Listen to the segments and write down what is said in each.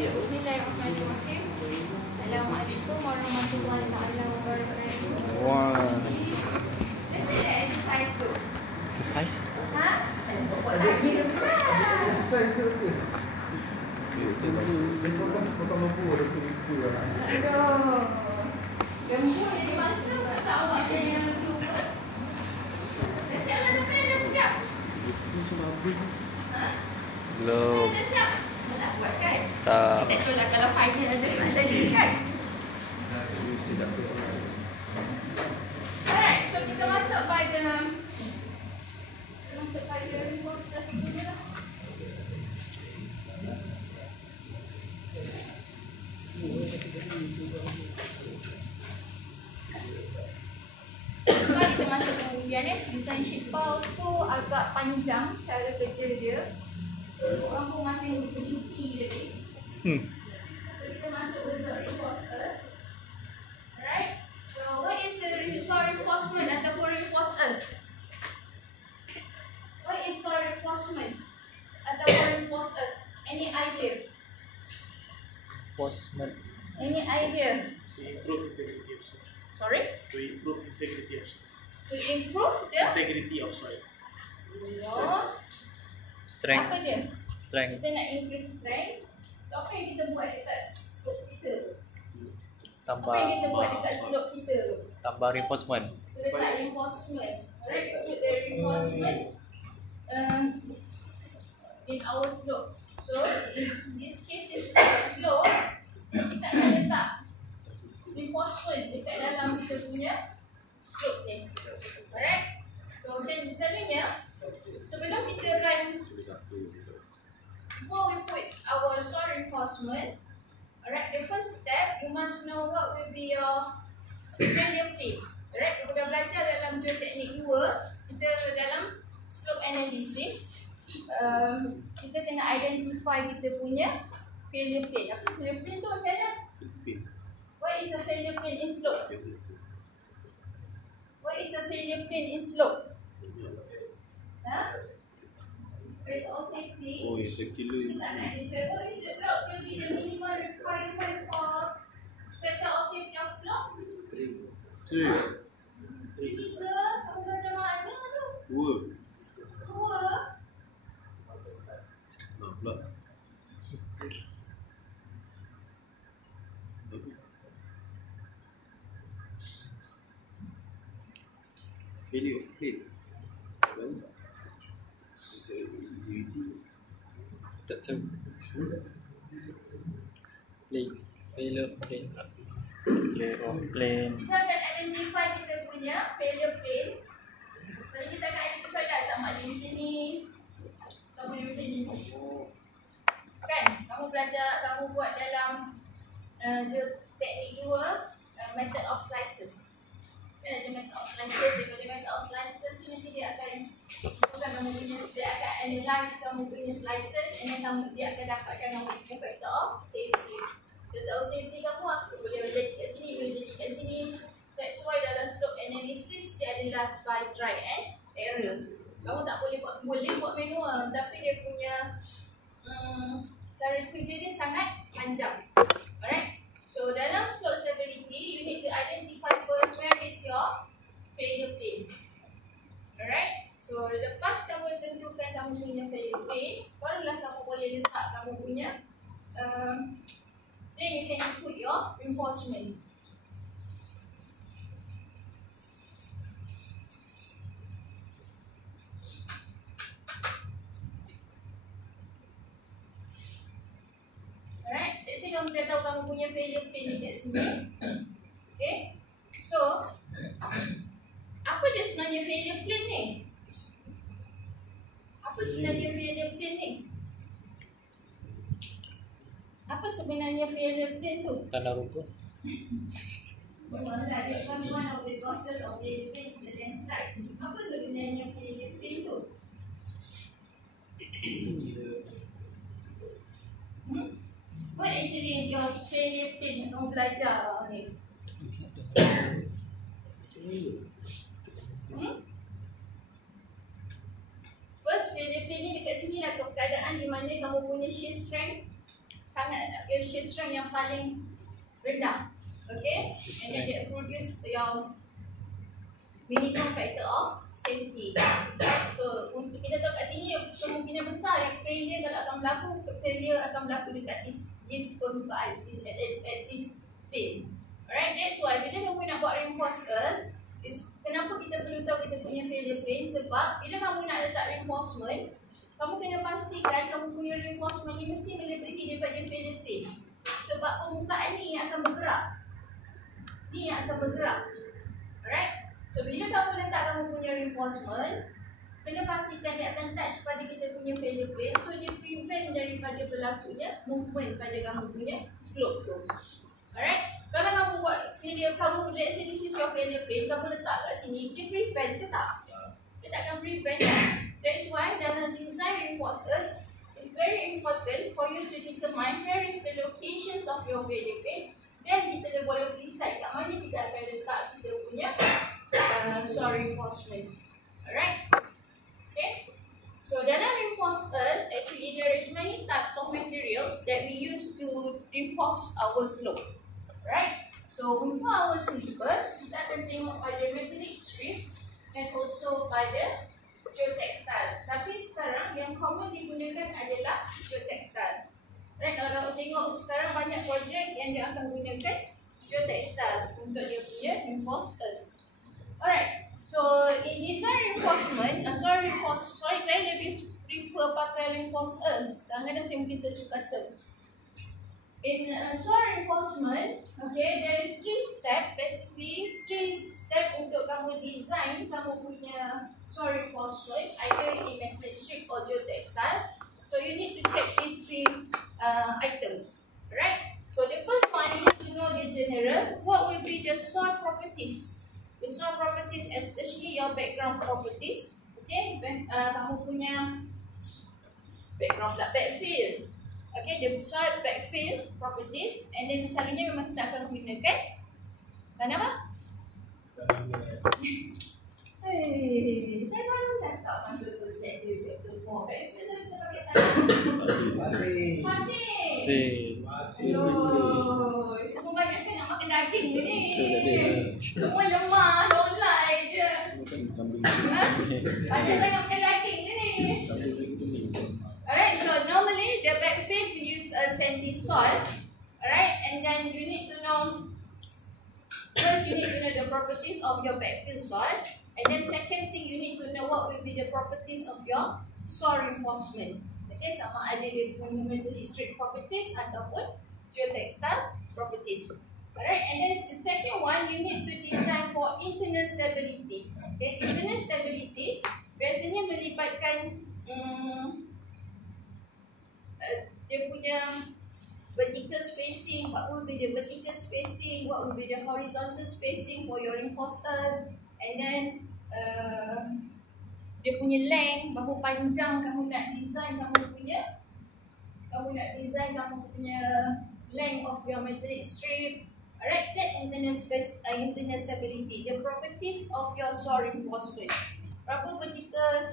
Bismillahirrahmanirrahim. Assalamualaikum warahmatullahi wabarakatuh. Wow. Let's say the exercise tu. Exercise? Ha? Buat lagi. Exercise ke apa? Dia potong lembu ada tu. Aduh. Lembu jadi masa tak awak yang lupa. Dah siap lah sampai dah siap. Ha? Belum. Dah siap. Tak buat kan? Tak. Tak tahu lah kalau final ada soalan lagi kan? Alright, so kita masuk pada proses dulu lah. Kalau kita masuk kemudian design sheet file tu agak panjang cara kerja dia. Orang pun masih bercuti lagi. So kita masuk untuk reinforcer. Alright. So what is the reinforcement ataupun reinforce earth? What is soil reinforcement ataupun reinforce earth? Any idea? Reinforcement. Any idea? To improve integrity of soil. Sorry? To improve integrity of soil. To improve the Integrity of soil. no. Strength. Apa dia? Strength. Kita nak increase strength. So apa yang kita buat dekat slope kita? Apa yang kita buat dekat slope kita? Tambah reinforcement. Kita letak reinforcement. Alright, we put the reinforcement in our slope. So in this case is slope. Kita akan letak reinforcement dekat dalam kita punya slope ni. Alright. So macam selalunya sebelum kita run, before we put our soil reinforcement, alright, the first step you must know what will be your failure plane. Alright, kita dah belajar dalam geoteknik 2, kita dalam slope analysis, kita kena identify kita punya failure plane. Apa failure plane tu macam mana? What is a failure plane in slope? What is a failure plane in slope? Huh? Rate of safety. Oh, it's a killer. Kita nak develop will be the minimum requirement for factor of safety of slope. Tiga. Kamu belajar mana tu? Dua. Dua. Nah, pula. Failure of plate. Tahu tak? Macam integrity. Tak tahu. Plane. Failure plane. Failure of plane. Kita akan identify kita punya failure plane. Jadi kita akan identify tak sama ada di sini. Kamu di sini. Kan? Kamu belajar, kamu buat dalam teknik 2, method of slices. Kan ada method of slices, daripada method of slices tu nanti dia akan kamu punya, dia akan analyze kamu punya slices and then dia akan dapatkan kamu punya factor of safety. Factor of safety kamu apa? Boleh jadi kat sini, boleh jadi kat sini. That's why dalam slope analysis dia adalah by try and error. Kamu tak boleh buat manual, tapi dia punya cara kerja dia sangat panjang. Alright. So dalam slope stability, you need to identify first where is your failure plane. Alright. So lepas kamu tentukan kamu punya failure plane, barulah kamu boleh letak kamu punya then you can put your reinforcement. Alright, let's say kamu dah tahu kamu punya failure plane dekat sini. Okay, so apa dia sebenarnya failure plane ni? Apa sebenarnya failure plane ni? Apa sebenarnya failure plane tu? Tanah runtuh. That was one of the causes of failure plane is a landslide. Apa sebenarnya failure plane tu? What actually your failure plane yang kamu belajar ni? First failure plane ni dekat sini lah keadaan di mana kamu punya shear strength sangat shear strength yang paling rendah. Okay, and then they produce your minimum factor of safety. Right? So untuk kita tahu kat sini kemungkinan besar yang failure kalau akan berlaku, failure akan berlaku dekat this permukaan, at this plane. Alright, that's why bila kamu nak buat reinforced earth, kenapa kita perlu tahu kita punya failure plane? Sebab bila kamu nak letak reinforcement, kamu kena pastikan kamu punya reinforcement ni mesti melebihi daripada failure plane. Sebab permukaan ni yang akan bergerak. Ni yang akan bergerak. Alright. So bila kamu letak kamu punya reinforcement, kena pastikan dia akan touch pada kita punya failure plane. So dia prevent daripada berlakunya movement pada kamu punya slope tu. Alright. Kalau kamu buat failure, kamu let's say this is your failure plane, kamu letak kat sini, dia prevent ke tak? Dia tak akan prevent. That's why dalam design reinforced earth, it's very important for you to determine where is the locations of your failure plane. Then kita boleh decide kat mana kita akan letak kita punya soil reinforcement. Alright. Okay. So dalam reinforced earth, actually there is many types of materials that we use to reinforce our slope. Right. So untuk our sleepers, kita akan tengok pada metallic strip and also pada geotextile. Tapi sekarang yang common digunakan adalah geotextile. Right, kalau kamu tengok sekarang banyak projek yang dia akan gunakan geotextile untuk dia punya reinforced earth. Alright, so in design reinforcement, sorry saya lebih prefer pakai reinforced earth. Kadang-kadang saya mungkin tertukar terms. In soil reinforcement, okay, there is 3 steps, basically 3 steps untuk kamu design kamu punya soil reinforcement, either in metallic strip or geotextile. So you need to check these 3 items, right? So the first one, you need to know the general. What will be the soil properties? The soil properties, especially your background properties. Okay, kamu punya background pula, backfill. Okay, the soil backfill properties, and then selalunya memang kita akan gunakan tanah apa? Saya baru cakap masa first lecture chapter 4. Backfill kita pakai tanah. Pasir. Loh, semua banyak sangat makan daging je ni. Semua lemah, don't lie je. Banyak sangat makan daging je ni. Alright, so normally the backfill we use a sandy soil. Alright, and then you need to know, first you need to know the properties of your backfill soil. And then second thing, you need to know what will be the properties of your soil reinforcement. Okay, sama ada dia punya metallic strip properties ataupun geotextile properties. Alright, and then the second one, you need to design for internal stability. Okay, internal stability biasanya melibatkan dia punya vertical spacing, what will be the vertical spacing, what will be the horizontal spacing for your reinforced earth, and then dia punya length, berapa panjang kamu nak design kamu punya length of your metallic strip. Alright, that internal stability, the properties of your soil reinforcement. Berapa vertical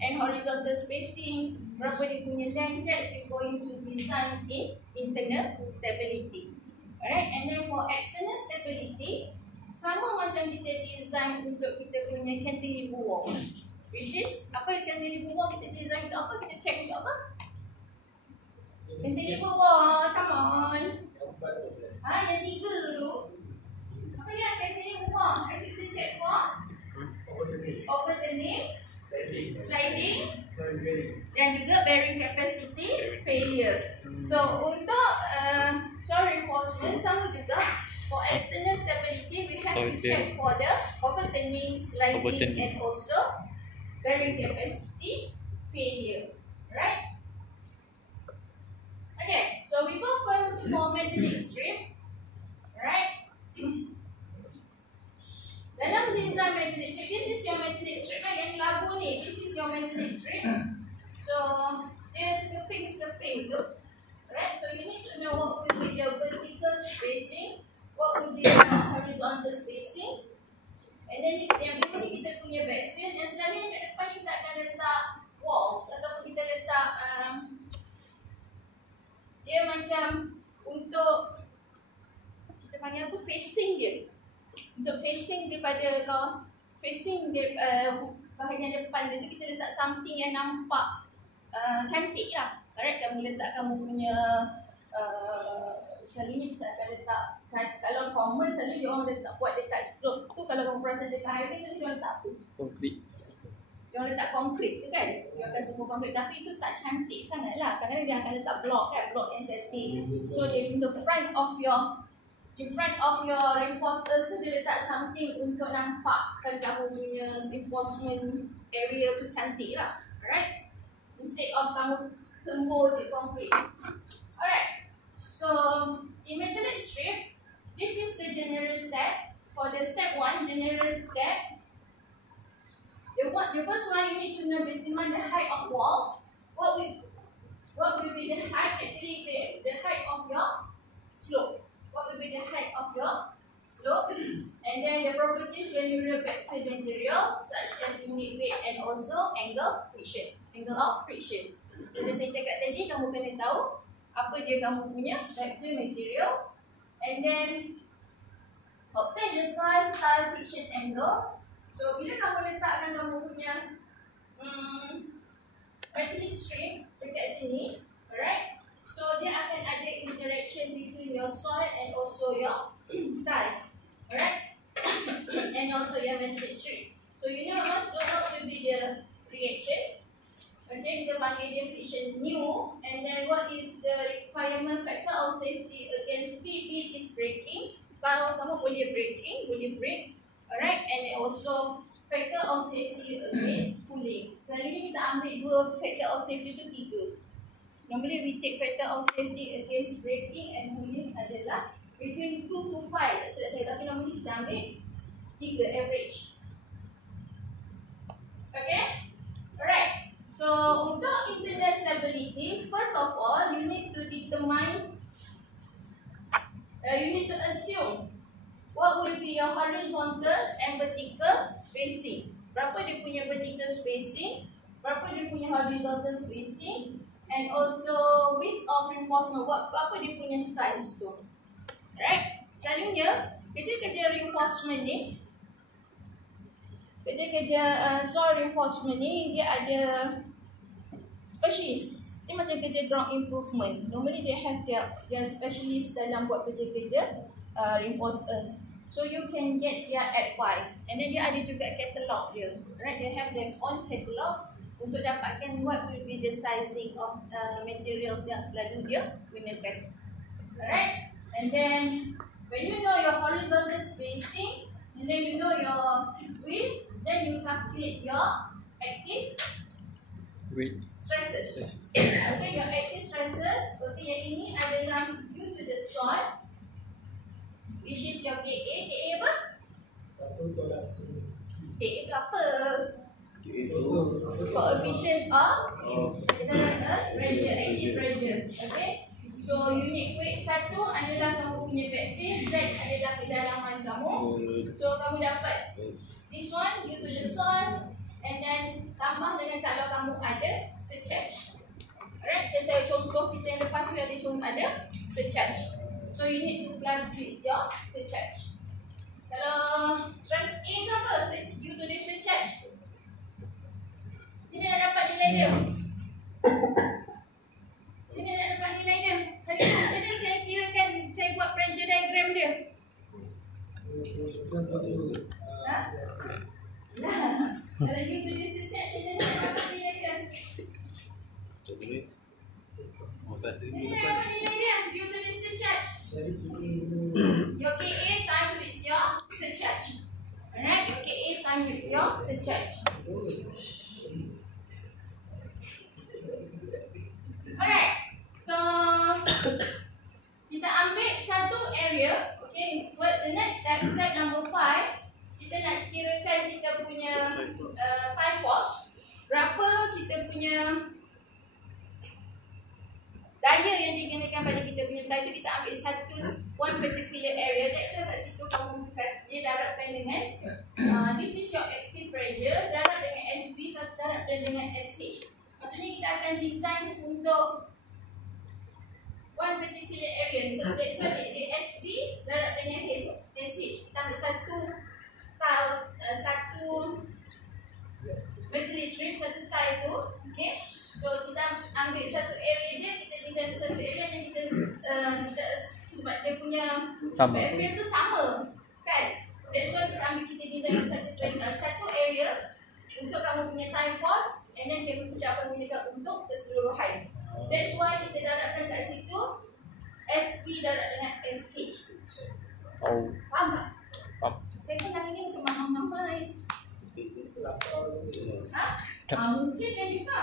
and horizontal spacing, berapa dia punya length, that's you're going to design in internal stability. Alright, and then for external stability, sama macam kita design untuk kita punya cantilever wall. Which is, apa cantilever wall kita design untuk apa? Kita check untuk apa? Cantilever wall, come on. Yang 3 tu. Apa dia cantilever wall? Nanti kita check for overturning, sliding, dan juga bearing capacity failure. So untuk soil reinforcement sama juga. For external stability, we have to check for the overturning, sliding, and also bearing capacity failure. Right? Okay, so we go first for metallic strip. Right? Dalam design metallic strip, this is your metallic strip yang labu ni. This is your metallic strip. So dia skirping tu. Right? So you need to know what will be the vertical spacing, what will be the horizontal spacing, and then yang dulu ni kita punya backfill. Yang selalunya kat depan ni kita akan letak walls ataupun kita letak dia macam untuk kita panggil apa, facing dia. Untuk facing daripada kawasan, facing dia, bahagian depan dia tu kita letak something yang nampak cantik lah. Alright, kamu letak kamu punya selalunya kita akan letak, kalau common selalu dia orang letak buat dekat slope tu. Kalau kamu perasan dekat highway selalu dia orang letak apa? Konkret. Dia orang letak konkret tu kan, dia akan semua konkret, tapi itu tak cantik sangat lah. Kadang-kadang dia akan letak blok kan, blok yang cantik. So dia in the front of your reinforcement tu dia letak something untuk nampakkan kamu punya reinforcement area tu cantik lah. Alright, instead of kamu sembur di konkret. Alright, so in metallic strip, this is the general step. For the step 1, general step, the first one you need to know, determine the height of walls. What will be the height? Actually, the height of your slope. What will be the height of your slope? And then the properties when you react to the materials, such as unit weight and also angle friction, angle of friction. Macam saya cakap tadi, kamu kena tahu apa dia kamu punya vector materials, and then obtain the soil tile friction angles. So bila kamu letakkan kamu punya metallic strip dekat sini, alright, so dia akan ada interaction between your soil and also your tile, alright, and also your metallic strip. So you know what will be the reaction. Okay, kita panggil dia friction new, and then what is the requirement factor of safety against PB is breaking. Kalau kamu boleh breaking, boleh break, alright, and then also factor of safety against pulling. Selalunya kita ambil dua factor of safety tu 3. Normally we take factor of safety against breaking and pulling adalah between 2 to 5. Tak silap saya, tapi normally kita ambil 3 average. Okay, alright. So untuk internal stability, first of all you need to determine, you need to assume what will be your horizontal and vertical spacing. Berapa dia punya vertical spacing, berapa dia punya horizontal spacing, and also width of reinforcement, berapa dia punya size tu. Alright, selalunya kerja-kerja reinforcement ni, kerja-kerja soil reinforcement ni dia ada specialist. Dia macam kerja ground improvement. Normally they have their specialist dalam buat kerja-kerja reinforced earth. So you can get their advice, and then dia ada juga catalog dia. Right, they have their own catalog untuk dapatkan what will be the sizing of materials yang selalu dia gunakan. Alright, and then when you know your horizontal spacing, and then you know your width, then you calculate your active stresses. Okay, your active stresses. Okay, yang ini adalah due to the soil, which is your KA. KA apa? KA itu apa? Coefficient of pressure, active pressure. Okay, so unit weight 1 adalah kamu punya backfill, Z adalah kedalaman kamu. So kamu dapat this one due to the soil, and then tambah dengan kalau kamu ada surcharge. Alright, so saya contoh kita yang lepas tu ada surcharge. So you need to plus with your surcharge. Kalau stress A tu apa? Due to the surcharge. Macam mana nak dapat nilai dia? Macam mana nak dapat nilai dia? Hari ni macam mana saya kirakan, saya buat pressure diagram dia? Ha? Nah, kalau due to the surcharge, macam mana nak dapat nilai dia? Macam mana nak dapat nilai dia? Due to the surcharge. Your KA time with your surcharge. Alright, your KA time with your surcharge. Alright, so kita ambil satu area. Okay, for the next step, step number 5, kita nak kirakan kita punya tie force. Berapa kita punya daya yang dikenakan pada kita punya tie tu. Kita ambil one particular area. That's why kat situ kamu dia darabkan dengan this is your active pressure, darab dengan SB, darab dengan SH. Maksudnya kita akan design untuk particular area. So that's why the SB darab dengan SH. Kita ambil satu metal strip, satu tie tu. Okay. So kita ambil satu area dia, kita design satu area dan kita sebab dia punya Sama. backfill tu sama, kan? That's why kita design satu area untuk kamu punya time force, and then kita akan gunakan untuk keseluruhan. That's why kita darabkan kat situ SP darab dengan SH. Oh, Faham tak? faham. Saya kan hari ni macam mama-mama guys. Ha? Mungkin dia juga.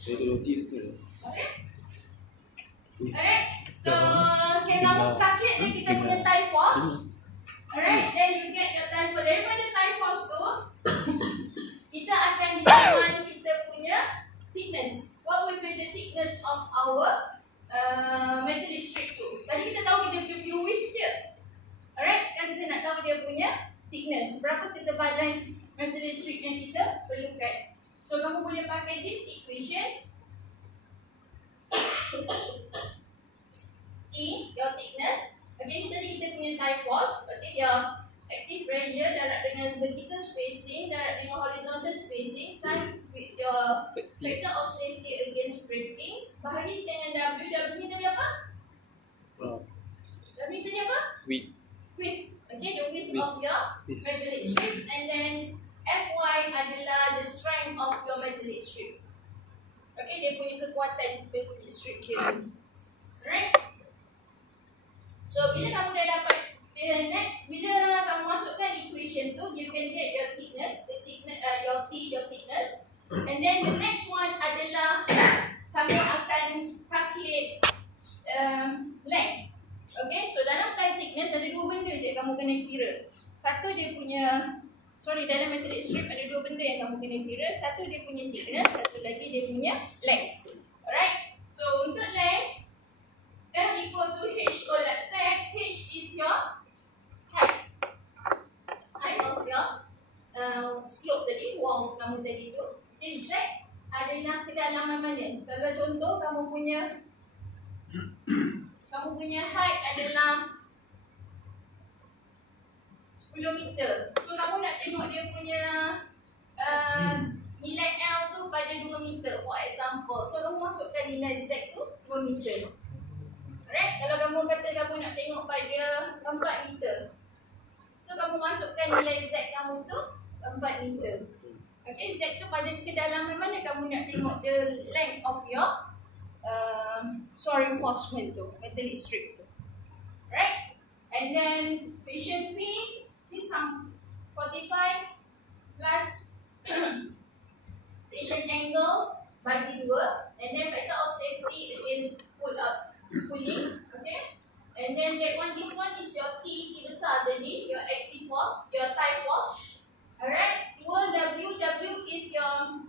Saya ada roti tu. Okay? Alright. So, okay, kamu calculate dia kita punya tie force. Alright, then you get your tie force. Daripada tie force tu, kita akan determine kita punya thickness. What will be the thickness of our metal strip tu? Tadi kita tahu kita punya width dia. Alright, sekarang kita nak tahu dia punya thickness. Berapa ketebalan metal strip yang kita perlukan. So, kamu boleh pakai this equation. E, your thickness. Okay, tadi kita punya tie force. Okay, your active pressure darab dengan vertical spacing, darab dengan horizontal spacing, time with your factor of safety against breaking. Bahagi dengan W. W ni tadi apa? W ni tadi apa? Width. Width. Okay, the width of your metallic strip, and then Fy adalah the strength of your metallic strip. Okay, dia punya kekuatan metallic strip dia. Alright. So bila kamu dah dapat next, bila kamu masukkan equation tu, you can get your thickness, your thickness, and then the next one adalah kamu akan calculate length. Okay, so dalam tie thickness ada dua benda je kamu kena kira. Satu dia punya, dalam metallic strip ada dua benda yang kamu kena kira. Satu dia punya thickness, satu lagi dia punya length. Alright, so untuk length, L equal to H tolak Z. H is your height of your slope tadi, walls kamu tadi tu. Okay, Z adalah kedalaman mana. Kalau contoh kamu punya height adalah 10 meter. So kamu nak tengok dia punya nilai L tu pada 2 meter, for example. So kamu masukkan nilai Z tu 2 meter. Alright, kalau kamu kata kamu nak tengok pada 4 meter, so kamu masukkan nilai Z kamu tu 4 meter. Okay, Z tu pada kedalaman mana kamu nak tengok the length of your reinforcement tu, metallic strip tu. Alright, and then friction fee ni 45 plus friction angles bagi 2, and then factor of safety against pulling, okay? And then this one is your T besar tadi, your active force, your tie force. Alright, W is your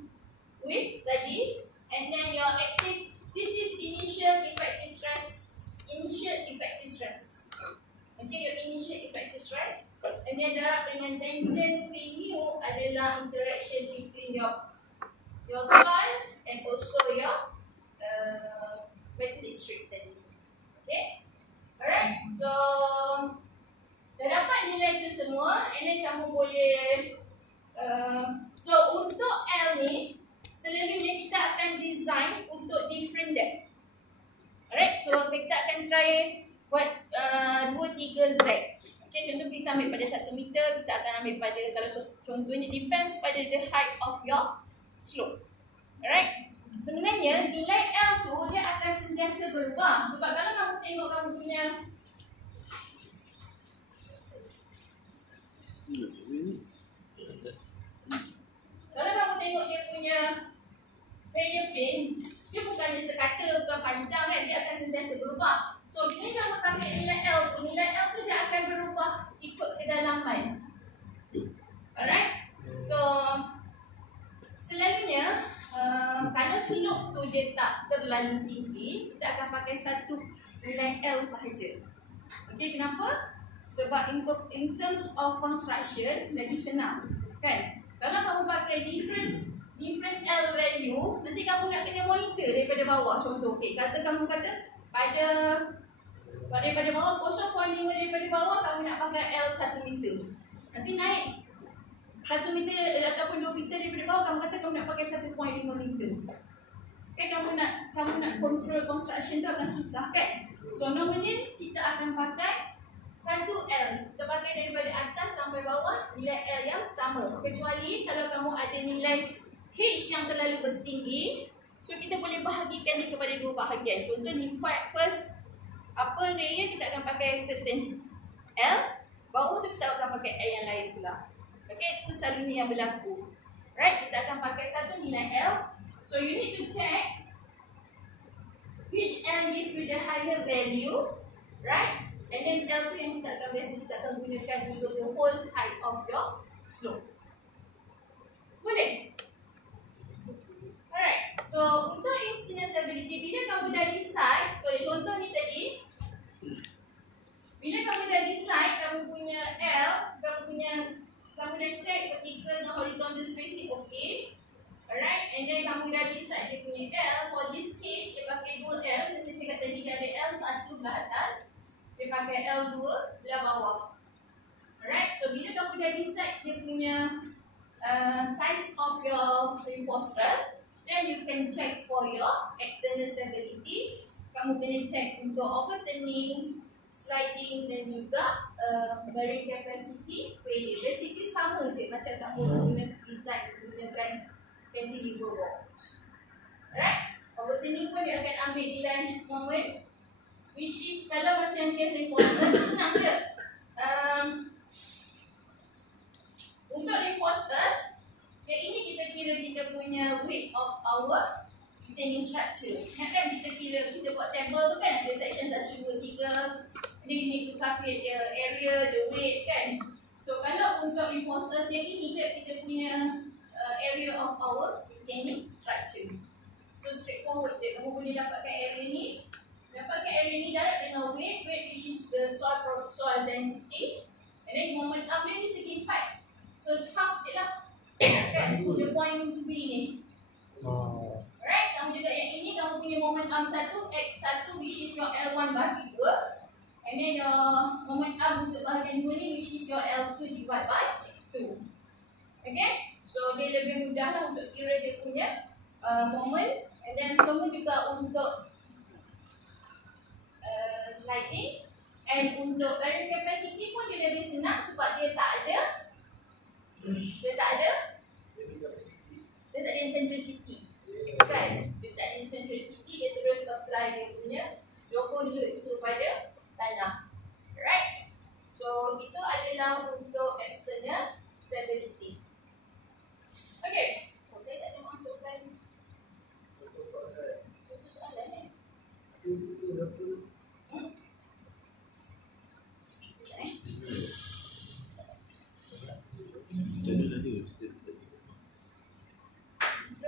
width tadi, and then your active, this is initial effective stress. Okay, your initial effective stress. And then darab dengan tangent V mu adalah interaction between your soil and also your metallic strip tadi. Okay, alright. So dah dapat nilai tu semua, and then kamu boleh so untuk L ni selalunya kita akan design untuk different depth. Alright, so kita akan try buat 2-3 Z. Okay, contoh kita ambil pada 1 meter, kita akan ambil pada, kalau contohnya depends pada the height of your slope. Alright. Sebenarnya nilai L tu dia akan sentiasa berubah. Sebab kalau kamu tengok kamu punya dia punya failure plane, dia bukannya sekata, bukan panjang kan, dia akan sentiasa berubah. So bila kamu pakai nilai L tu dia akan berubah ikut kedalaman. Alright. So selalunya kalau slope tu dia tak terlalu tinggi, kita akan pakai satu nilai L sahaja. Okay, kenapa? Sebab in terms of construction lagi senang, kan? Kalau kamu pakai different L value, nanti kamu nak kena monitor daripada bawah. Contoh, okay, kamu kata daripada bawah 0.5 daripada bawah kamu nak pakai L 1 meter. Nanti naik 1 meter ataupun 2 meter daripada bawah kamu kata kamu nak pakai 1.5 meter. Kan kamu nak control construction tu akan susah kan? So normally kita akan pakai 1L. Kita pakai daripada atas sampai bawah nilai L yang sama. Kecuali kalau kamu ada nilai H yang terlalu bertinggi, so kita boleh bahagikan dia kepada dua bahagian. Contoh ni first upper layer kita akan pakai certain L, bawah tu kita akan pakai L yang lain pula. Okay, itu selalunya yang berlaku. Right, kita akan pakai satu nilai L. So you need to check which L give you the higher value, right? And then L tu yang kita akan gunakan untuk the whole height of your slope. Boleh? Alright, so untuk instance stability, bila kamu dah decide, contoh ni tadi, bila kamu dah decide kamu punya L, kamu dah check vertical dan horizontal spacing okay. Alright, and then kamu dah decide dia punya L. For this case, dia pakai 2L. Saya cakap tadi dia ada L1 belah atas, dia pakai L2 belah bawah. Alright, so bila kamu dah decide dia punya size of your reinforcer, then you can check for your external stability. Kamu kena check untuk overturning, sliding dan juga bearing capacity failure. Basically sama je macam kamu guna design menggunakan cantilever box. Alright, overturning pun dia akan ambil nilai moment, which is kalau macam case reinforcement senang je. Untuk reinforcement, yang ini kita kira kita punya weight of our retaining structure. Kan kita buat table tu kan, ada section 1, 2, 3. Jadi kita need to calculate the area, the weight kan. So kalau untuk reinforcement yang ini je kita punya area of our retaining structure. So straightforward je, kamu boleh dapatkan area ni. Dapatkan area ni darab dengan weight which is the soil density. And then moment arm ni segi 4. So half je lah. Kan, to the point B ni. Alright, sama juga yang ini kamu punya moment arm 1, X1 which is your L1 bahagi 2. And then your moment arm untuk bahagian 2 ni which is your L2 divide by 2. Okay, so dia lebih mudah lah untuk kira dia punya moment. And then semua juga untuk sliding. And untuk bearing capacity pun dia lebih senang sebab dia tak ada eccentricity. Kan? Dia tak ada eccentricity, dia terus apply dia punya local load itu pada tanah. Right? So itu adalah untuk external stability. Okay. Saya tak ada masukkan soalan ni.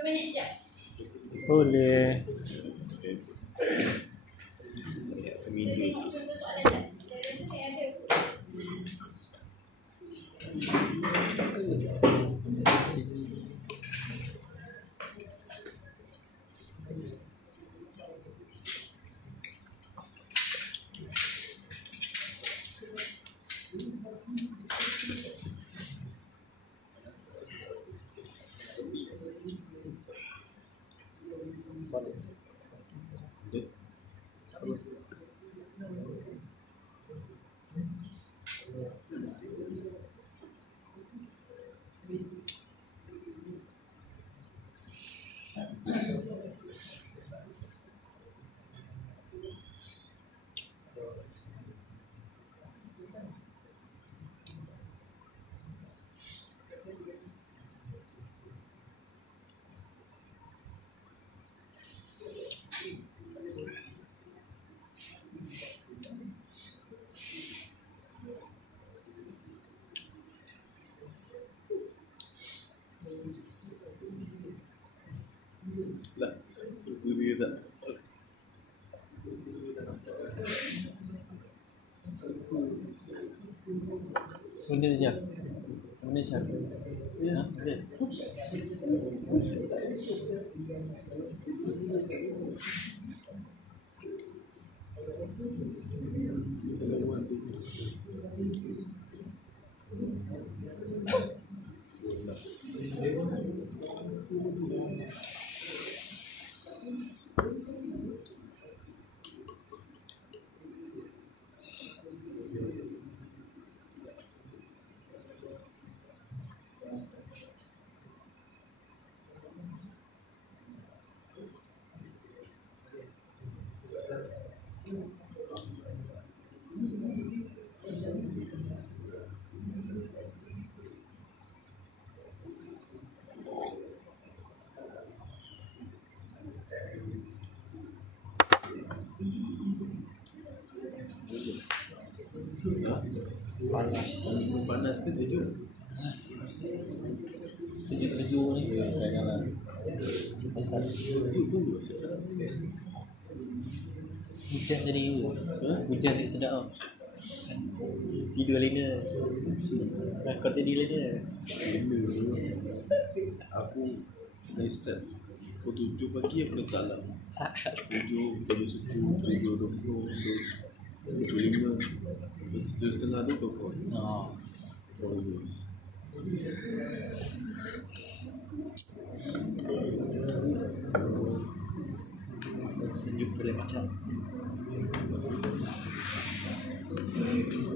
Minit je. Boleh. Jadi contoh soalan je. Saya rasa saya ada. Lah, dia tak. Benda je. Benda siapa? Ya, boleh. Ha? Panas. Panas ke sejuk? Sejuk-sejuk ni. Janganlah. Pasal Sejuk pun juga sedap. hujan tadi tu. Ha? Hujan tadi sedap tau. Tidur lena. Kau tadi lena. Benda tu. Aku dah start pukul 7 pagi aku dah tak alam. 7, 7.10, 7.20, 7.25. 7.30 tu kau call. Oh. Bagus. Sejuk boleh macam. Sekejap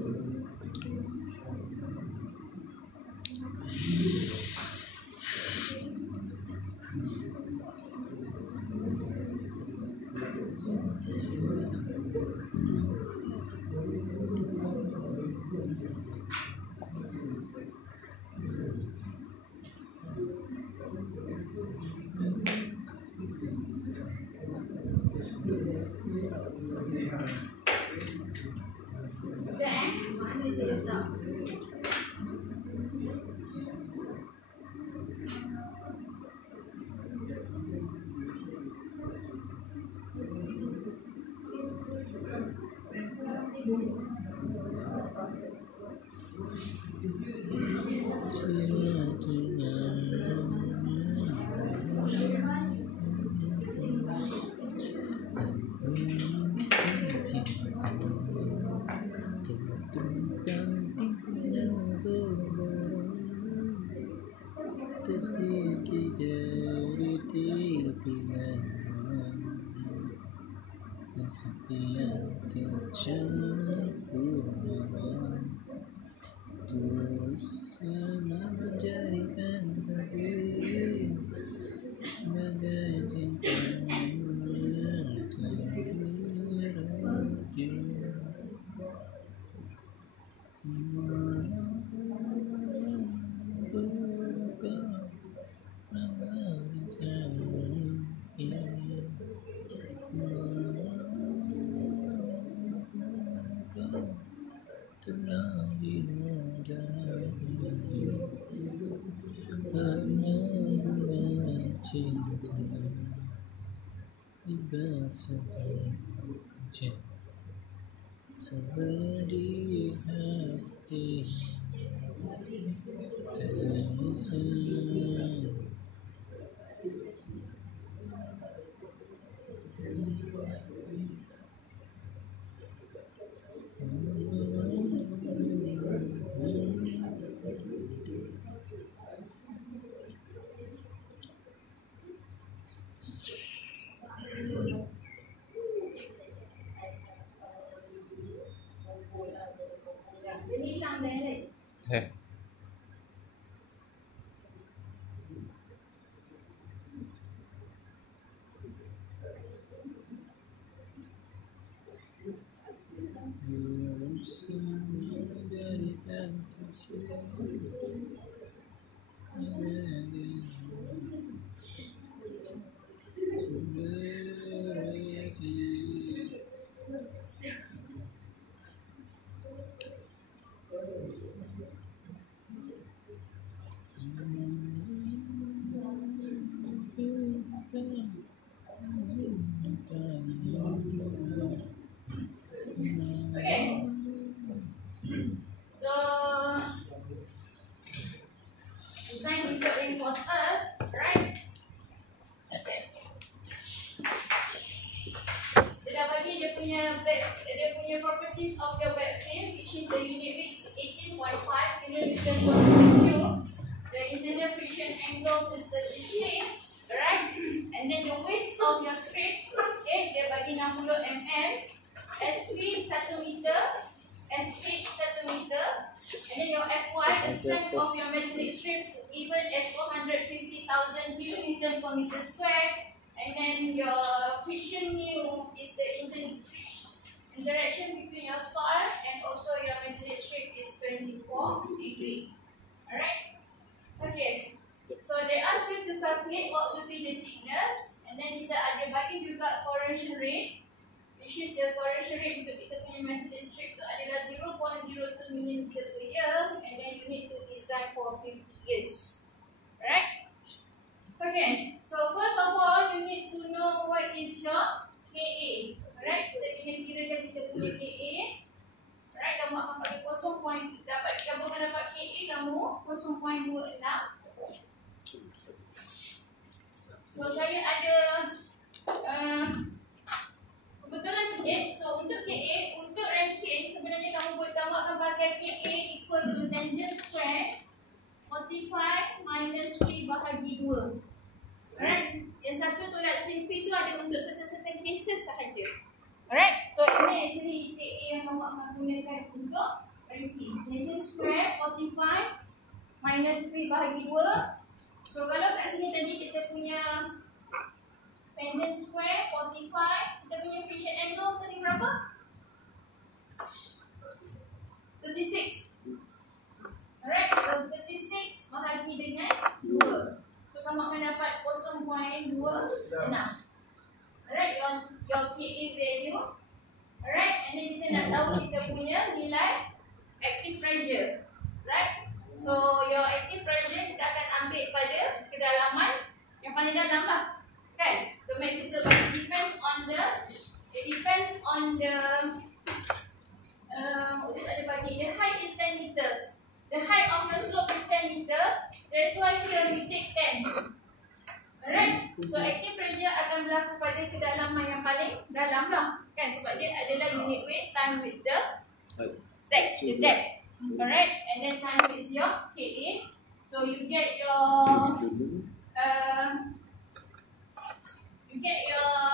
mana saya letak? Seberi hati Ini hilang saya ni. Okay. So design untuk reinforced earth, right? Okay. Dia dah bagi dia punya properties of your backplane, which is the unit weight is 18.5 kilonewton per meter cube. The internal friction angle is 36, right? And then the width of your strip, okay, dia bagi 60 mm. S3 1 meter, S8 1 meter, and then your Fy, the strength of your magnetic strip, given as 450,000 kilonewton per meter square, and then your friction mu is the corrosion rate untuk kita punya metallic strip tu adalah 0.02 mm per year, and then you need to design for 50 years. Alright? Okay, so first of all, you need to know what is your KA. Alright, kita kena kirakan kita punya KA. Alright, kamu akan pakai 0. Kamu akan dapat KA kamu 0.26. So saya ada kebetulan sikit. So untuk KA, untuk ranking sebenarnya kamu akan pakai KA equal to tangent square multiply minus V bahagi 2. Alright, yang satu tolak sin P tu ada untuk certain cases sahaja. Alright, so ini actually KA yang kamu akan gunakan untuk ranking. Tangent square multiply minus V bahagi 2. So kalau kat sini tadi kita punya tangent square 45, kita punya friction angle tadi berapa? 36. Alright, so 36 bahagi dengan 2. So kamu akan dapat 0.26. Alright, your KA value. Alright, and then kita nak tahu kita punya nilai active pressure. Right? So your active pressure kita akan ambil pada kedalaman yang paling dalam lah, kan? So maximum, but it depends on the the height is 10 meter. The height of the slope is 10 meter. That's why here we take 10. Alright. So active pressure akan berlaku pada kedalaman yang paling dalam lah, kan? Sebab dia adalah unit weight time with the the depth. Alright, and then time is your KA. So you get your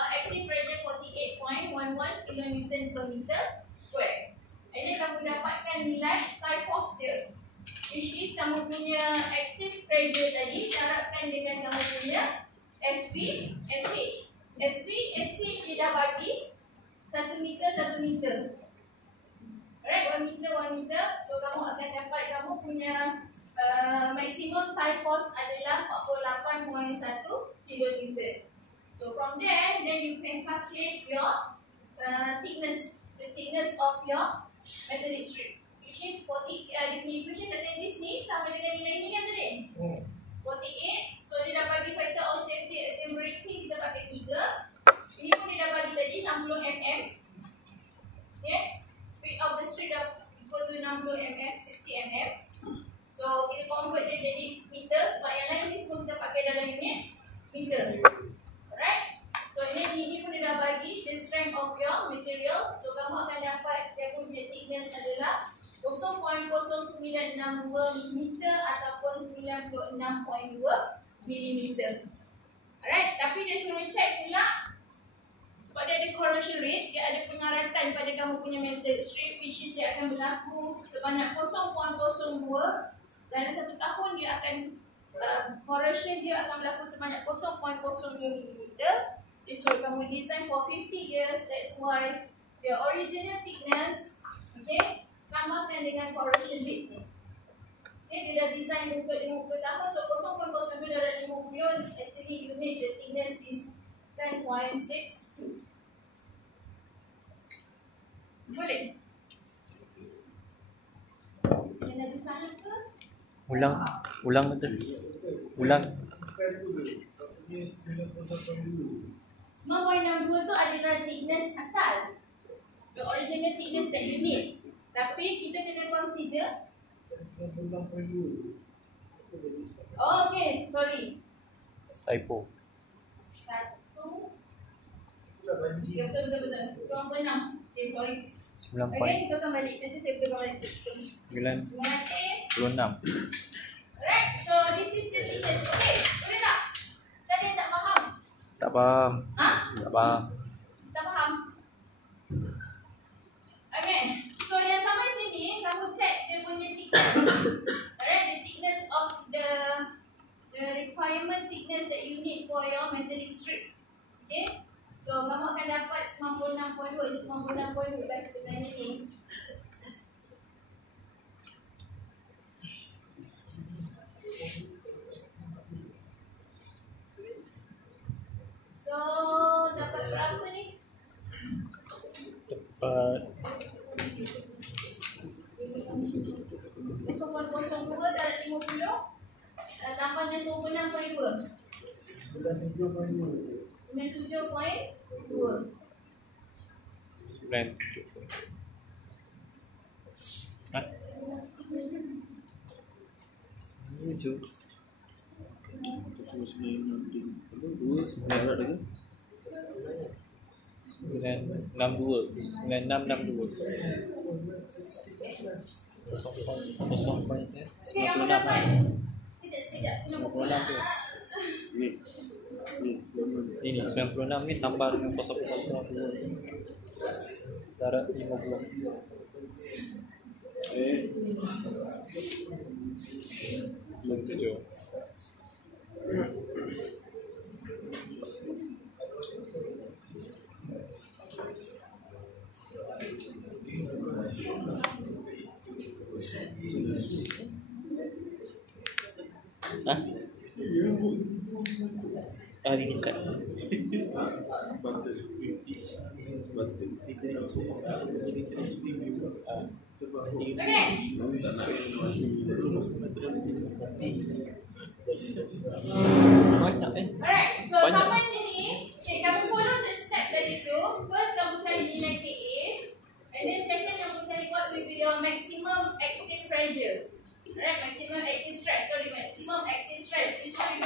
active pressure 48.11 kilonewton per meter square. And then kamu dapatkan nilai tie force dia, which is kamu punya active pressure tadi darabkan dengan kamu punya SV, SH. SV, SH dia dah bagi 1 meter 1 meter. Alright, 1 meter 1 meter. So kamu akan dapat kamu punya maximum tie force adalah 48.1 kilonewton. So from there, then you can calculate your thickness, the thickness of your metallic strip, which is 40. The equation kat sini ni sama dengan nilai ni kan tadi? 48. So dia dah bagi factor of safety at breaking, kita pakai 3. Ini pun dia dah bagi tadi 60 mm. Okay, width of the strip dah equal to 60 mm, 60 mm. So kita convert dia jadi meter, sebab yang lain ni semua kita pakai dalam unit meter. Alright. So ini pun dia dah bagi the strength of your material. So kamu akan dapat dia punya thickness adalah 0.0962 meter ataupun 96.2 mm. Alright, tapi dia suruh check pula sebab dia ada corrosion rate, dia ada pengaratan pada kamu punya metal strip, which is dia akan berlaku sebanyak 0.02 dalam 1 tahun. Dia akan corrosion dia akan berlaku sebanyak 0.02 mm. Dia suruh kamu design for 50 years. That's why the original thickness, okay, samakan dengan corrosion rate ni. Okay, dia dah design untuk 50 tahun. So 0.02 darab 50, actually you need the thickness is 10.62. Boleh? Yang ada sana ke? Ulang betul. Ulang. 9.62 tu adalah thickness asal, the original thickness that you need. Tapi kita kena consider. Oh, okay, sorry. Typo. 1. Ya, betul. 96. Okay, sorry. 9 Okay, point. kita akan balik. Nanti saya betulkan balik. 9. Terima kasih. 26. Alright, so this is the thickness. Okay, boleh tak? Tadi tak faham? Tak faham. Ha? Tak faham. Tak faham? Okay, so yang sampai sini, kamu check dia punya thickness. Alright, the thickness of the requirement thickness that you need for your metallic strip. Okay, so kamu akan dapat 96.2. Ini 96.2 lah sebenarnya ni. So dapat berapa ni? 0.02 darab 50 tambahnya 96.2 97.2 Ha? 7 Dua darat lagi 962 0.96 Okay, kamu dapat sekejap 96 tu. Ni Sulaiman. Ini 96 ni tambah dengan 0.02 darab 50. Belum 7. Hah? Ini start. Bantul. Okay. Banyak kan? Alright, so Banyak. sampai sini, cik, kamu follow the step tadi tu. First, kamu cari nilai KA. And then second, kamu cari what will be your maximum active pressure. Alright, maximum active stress. Sorry, maximum active stress. This one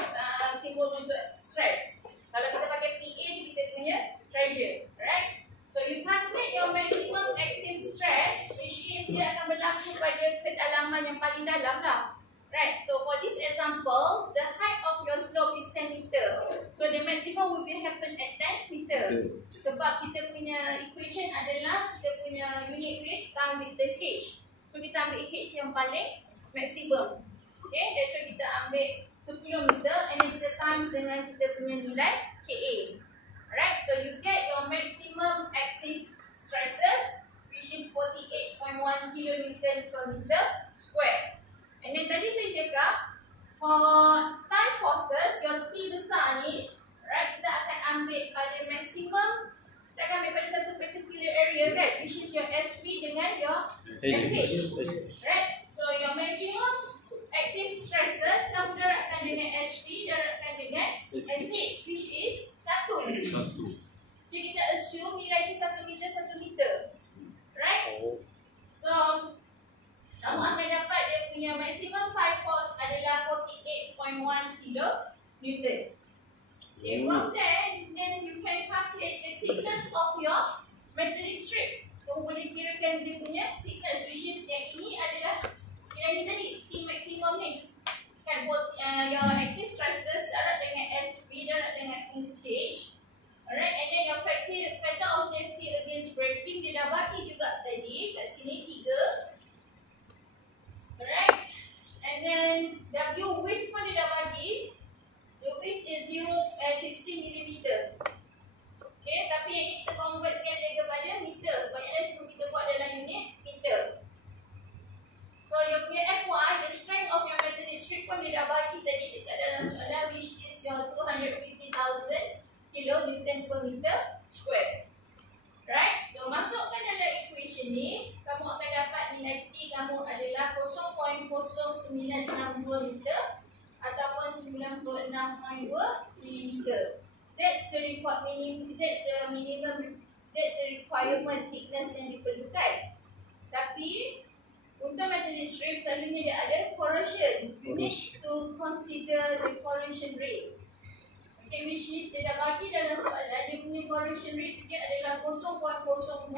simbol untuk stress. Kalau kita pakai PA, kita punya pressure. Alright. So, you calculate your maximum active stress, which is dia akan berlaku pada kedalaman yang paling dalam lah. Right, so for these examples, the height of your slope is 10 meter. So the maximum will be happen at 10 meter. Sebab kita punya equation adalah kita punya unit weight times with the H. So kita ambil H yang paling maximum. Okay, that's why kita ambil 10 meter and then kita times dengan kita punya nilai KA. Alright, so you get your maximum active stresses, which is 48.1 kilonewton per meter square. And then tadi saya cakap, for time forces, your T besar ni, right, kita akan ambil pada maximum, kita akan ambil pada satu particular area kan, which is your SP dengan your SH. Right, so your maximum active stresses, kamu darabkan dengan SP, darabkan dengan SH, which is 1. Jadi kita assume nilai tu 1 meter. Right? So, kamu akan dapat dia punya maximum five force adalah 48.1 kilonewton. Okay, from there, then you can calculate the thickness of your metallic strip. Kamu boleh kirakan dia punya thickness, which is yang ini adalah nilai ni tadi, T maximum ni. Kan, your active stresses darab dengan SP, darab dengan SH. Alright, and then your factor of safety against breaking, dia dah bagi juga tadi, kat sini 3. Alright, and then W width pun dia dah bagi. The width is 60 mm. Okay, tapi yang ini kita convertkan dia kepada meter. Sebabnya dah sebelum kita buat dalam unit meter. So your punya FY, the strength of your metallic strip pun dia dah bagi tadi dekat dalam soalan, which is your 250,000 kilonewton per meter square. Right, so masukkan dalam equation ni, kamu akan dapat nilai T kamu adalah 0.0962 meter ataupun 96.2 mm. That's the requirement thickness yang diperlukan. Tapi untuk metallic strip selalunya dia ada corrosion. You need to consider the corrosion rate. Okay, which is dia dah bagi dalam soalan, dia punya corrosion rate dia adalah 0.02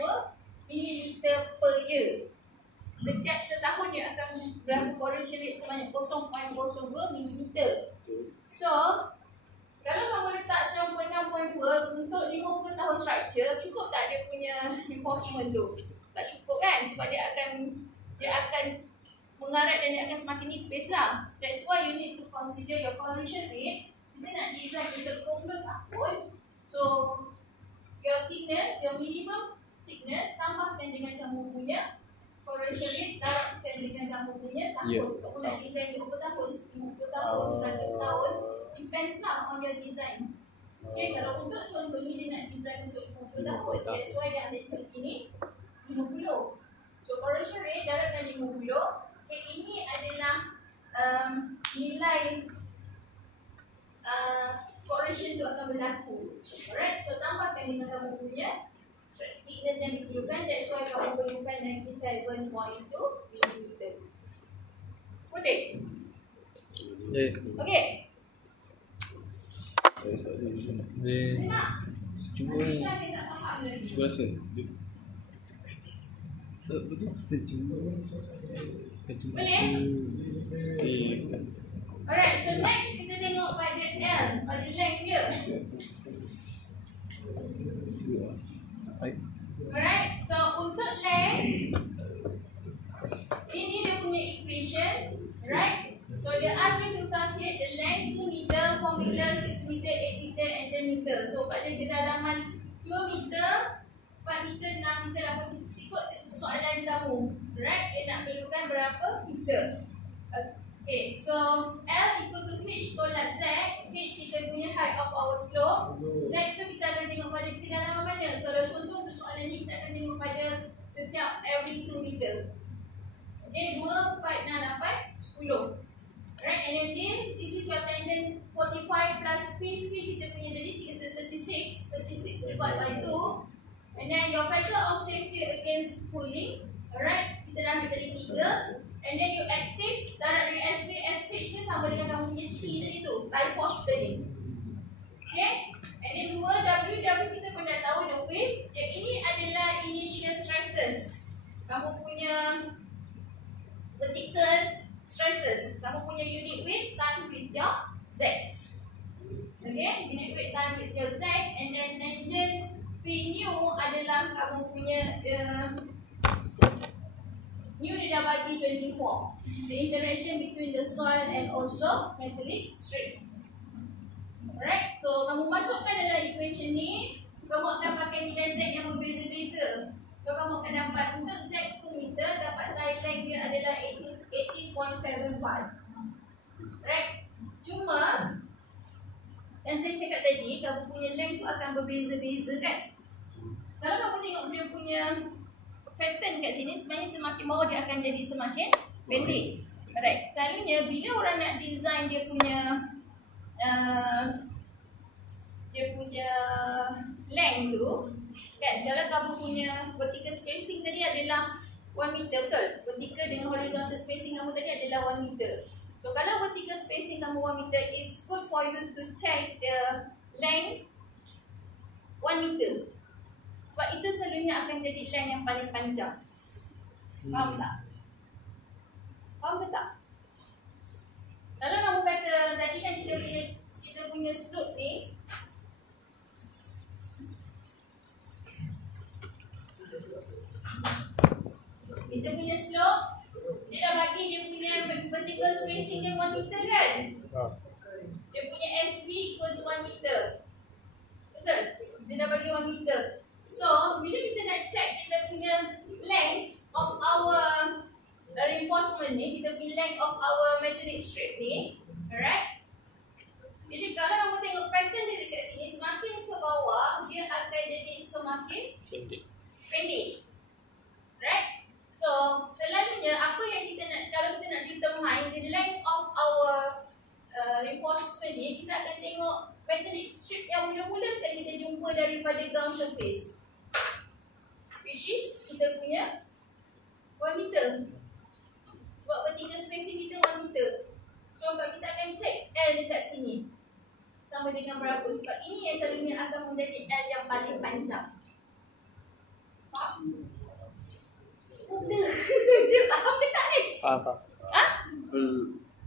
mm per year. Setiap setahun dia akan berlaku corrosion rate sebanyak 0.02 mm. So, kalau kamu letak 96.2 untuk 50 tahun structure, cukup tak dia punya reinforcement tu? Tak cukup kan? Sebab dia akan mengarat dan dia akan semakin nipis lah. That's why you need to consider your corrosion rate. Kita nak design untuk 20 tahun. So, your thickness, your minimum thickness, tambahkan dengan kamu punya corrosion rate, darabkan dengan kamu punya tahun. Kamu nak design 20 tahun, 50 tahun, 100 tahun, depends lah on your design. Okay, kalau untuk contoh ni dia nak design untuk 50 tahun. That's why dia ambil kat sini. yang diperlukan. That's why kamu perlukan 97.2 mm. Boleh? Okay. Boleh. Nak? Cuba Nanti kan dia tak faham lagi. Cuba rasa. Betul? secuba. Boleh? Alright, so next kita tengok pada L, pada length dia. Alright, so untuk length, ini dia punya equation, right? So dia ask you to calculate the length 2 meter, 4 meter, 6 meter, 8 meter and 10 meter. So pada kedalaman 2 meter, 4 meter, 6 meter, apa ikut soalan kamu, right? Dia nak perlukan berapa meter. Okay, so L equal to H tolak Z. H kita punya height of our slope. Z tu kita akan tengok pada kedalaman mana. So kalau contoh untuk soalan ni kita akan tengok pada setiap every 2 meter. Okay, 2, 4, 6, 8, 10. Right, and then this is your tangent 45 plus 50 kita punya jadi 36 divided by 2. And then your factor of safety against pulling. Alright, kita dah ambil tadi 3. And then you active direct reaction SH ni sama dengan kamu punya T tadi tu, tie force tadi. Okay, and then 2 W kita pun dah tahu the waves. Yang ini adalah initial stresses. Kamu punya vertical stresses. Kamu punya unit weight times with your Z. Okay, unit weight times with your Z. And then tangent P nu adalah kamu punya nu dia dah bagi 24. The interaction between the soil and also metallic strip. Alright, so kamu masukkan dalam equation ni, kamu akan pakai nilai Z yang berbeza-beza. So kamu akan dapat untuk Z 2 meter, dapat tie length dia adalah 80.75. Right, cuma yang saya cakap tadi, kamu punya length tu akan berbeza-beza kan. Kalau kamu tengok dia punya pattern kat sini, sebenarnya semakin bawah dia akan jadi semakin pendek. Alright, selalunya bila orang nak design dia punya length tu kan, kalau kamu punya vertical spacing tadi adalah 1 meter, betul? Vertical dengan horizontal spacing kamu tadi adalah 1 meter. So kalau vertical spacing kamu 1 meter, it's good for you to check the length 1 meter. Sebab itu selalunya akan jadi length yang paling panjang. Faham tak? Faham ke tak? Kalau kamu kata tadi kan kita punya slope ni, kita punya slope, dia dah bagi dia punya vertical spacing dia 1 meter kan? Dia punya SV equal to 1 meter. Betul? Dia dah bagi 1 meter. So, bila kita nak check kita punya length of our reinforcement ni, kita punya length of our metallic strip ni, alright? Bila kalau kamu tengok pattern dia dekat sini, semakin ke bawah, dia akan jadi semakin pendek. Right? So, selalunya apa yang kita nak, kalau kita nak determine the length of our reinforcement ni, kita akan tengok metallic strip yang mula-mula sekali kita jumpa daripada ground surface, which is kita punya 1 meter. Sebab vertical spacing kita 1 meter. So kita akan check L dekat sini sama dengan berapa. Sebab ini yang selalunya akan menjadi L yang paling panjang. Faham? Blur. Cik, faham ke tak ni? Faham. Ha?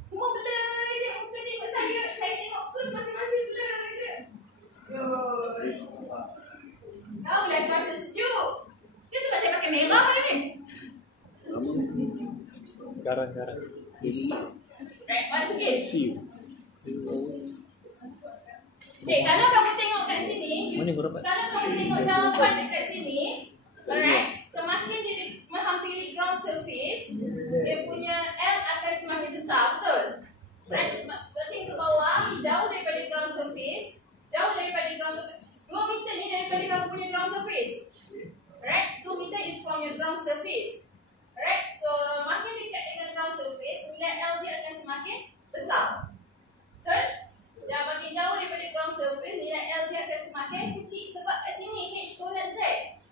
Semua blur je. Muka tengok saya tengok ke masing-masing blur je. Good. Tahu lah cuaca sejuk. Dia sebab saya pakai merah je ni. Garang. Right, mana sikit? See you. Dek, kalau kamu tengok kat sini, kalau kamu tengok jawapan dekat sini, alright, semakin dia menghampiri ground surface, dia punya L akan semakin besar, betul? Right, berarti ke bawah, jauh daripada ground surface, 2 meter ni daripada kamu punya ground surface. Alright, 2 meter is from your ground surface. Alright, so makin dekat dengan ground surface, nilai L dia akan semakin besar. Betul? Dan makin jauh daripada ground surface, nilai L dia akan semakin kecil sebab kat sini H tolak Z.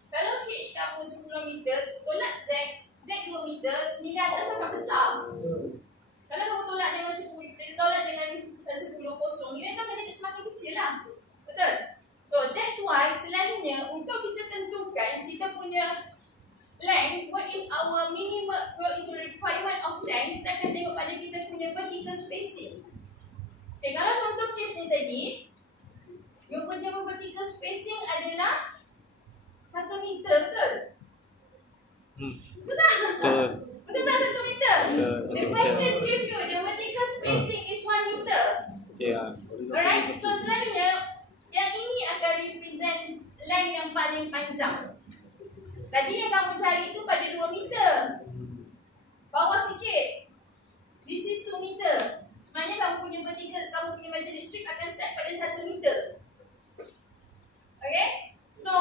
Kalau H kat kamu 10 meter, tolak Z 2 meter, nilai atas akan besar. Kalau kamu tolak dengan 10 meter, tolak dengan 10 kosong, nilai tu akan jadi semakin kecil lah. Betul? So that's why selalunya untuk kita tentukan kita punya length, what is our minimum, what is the requirement of length, kita akan tengok pada kita punya vertical spacing. Okay, kalau contoh kes ni tadi, yang punya vertical spacing adalah 1 meter, betul? Betul tak? Betul. Betul tak 1 meter? Betul. The question give you, the vertical spacing is 1 meter. Okay lah. Alright, so selalunya yang ini akan represent length yang paling panjang. Tadi yang kamu cari tu pada 2 meter. Bawah sikit. This is 2 meter. Sebenarnya kamu punya vertical, kamu punya magnetic strip akan start pada 1 meter. Okay? So,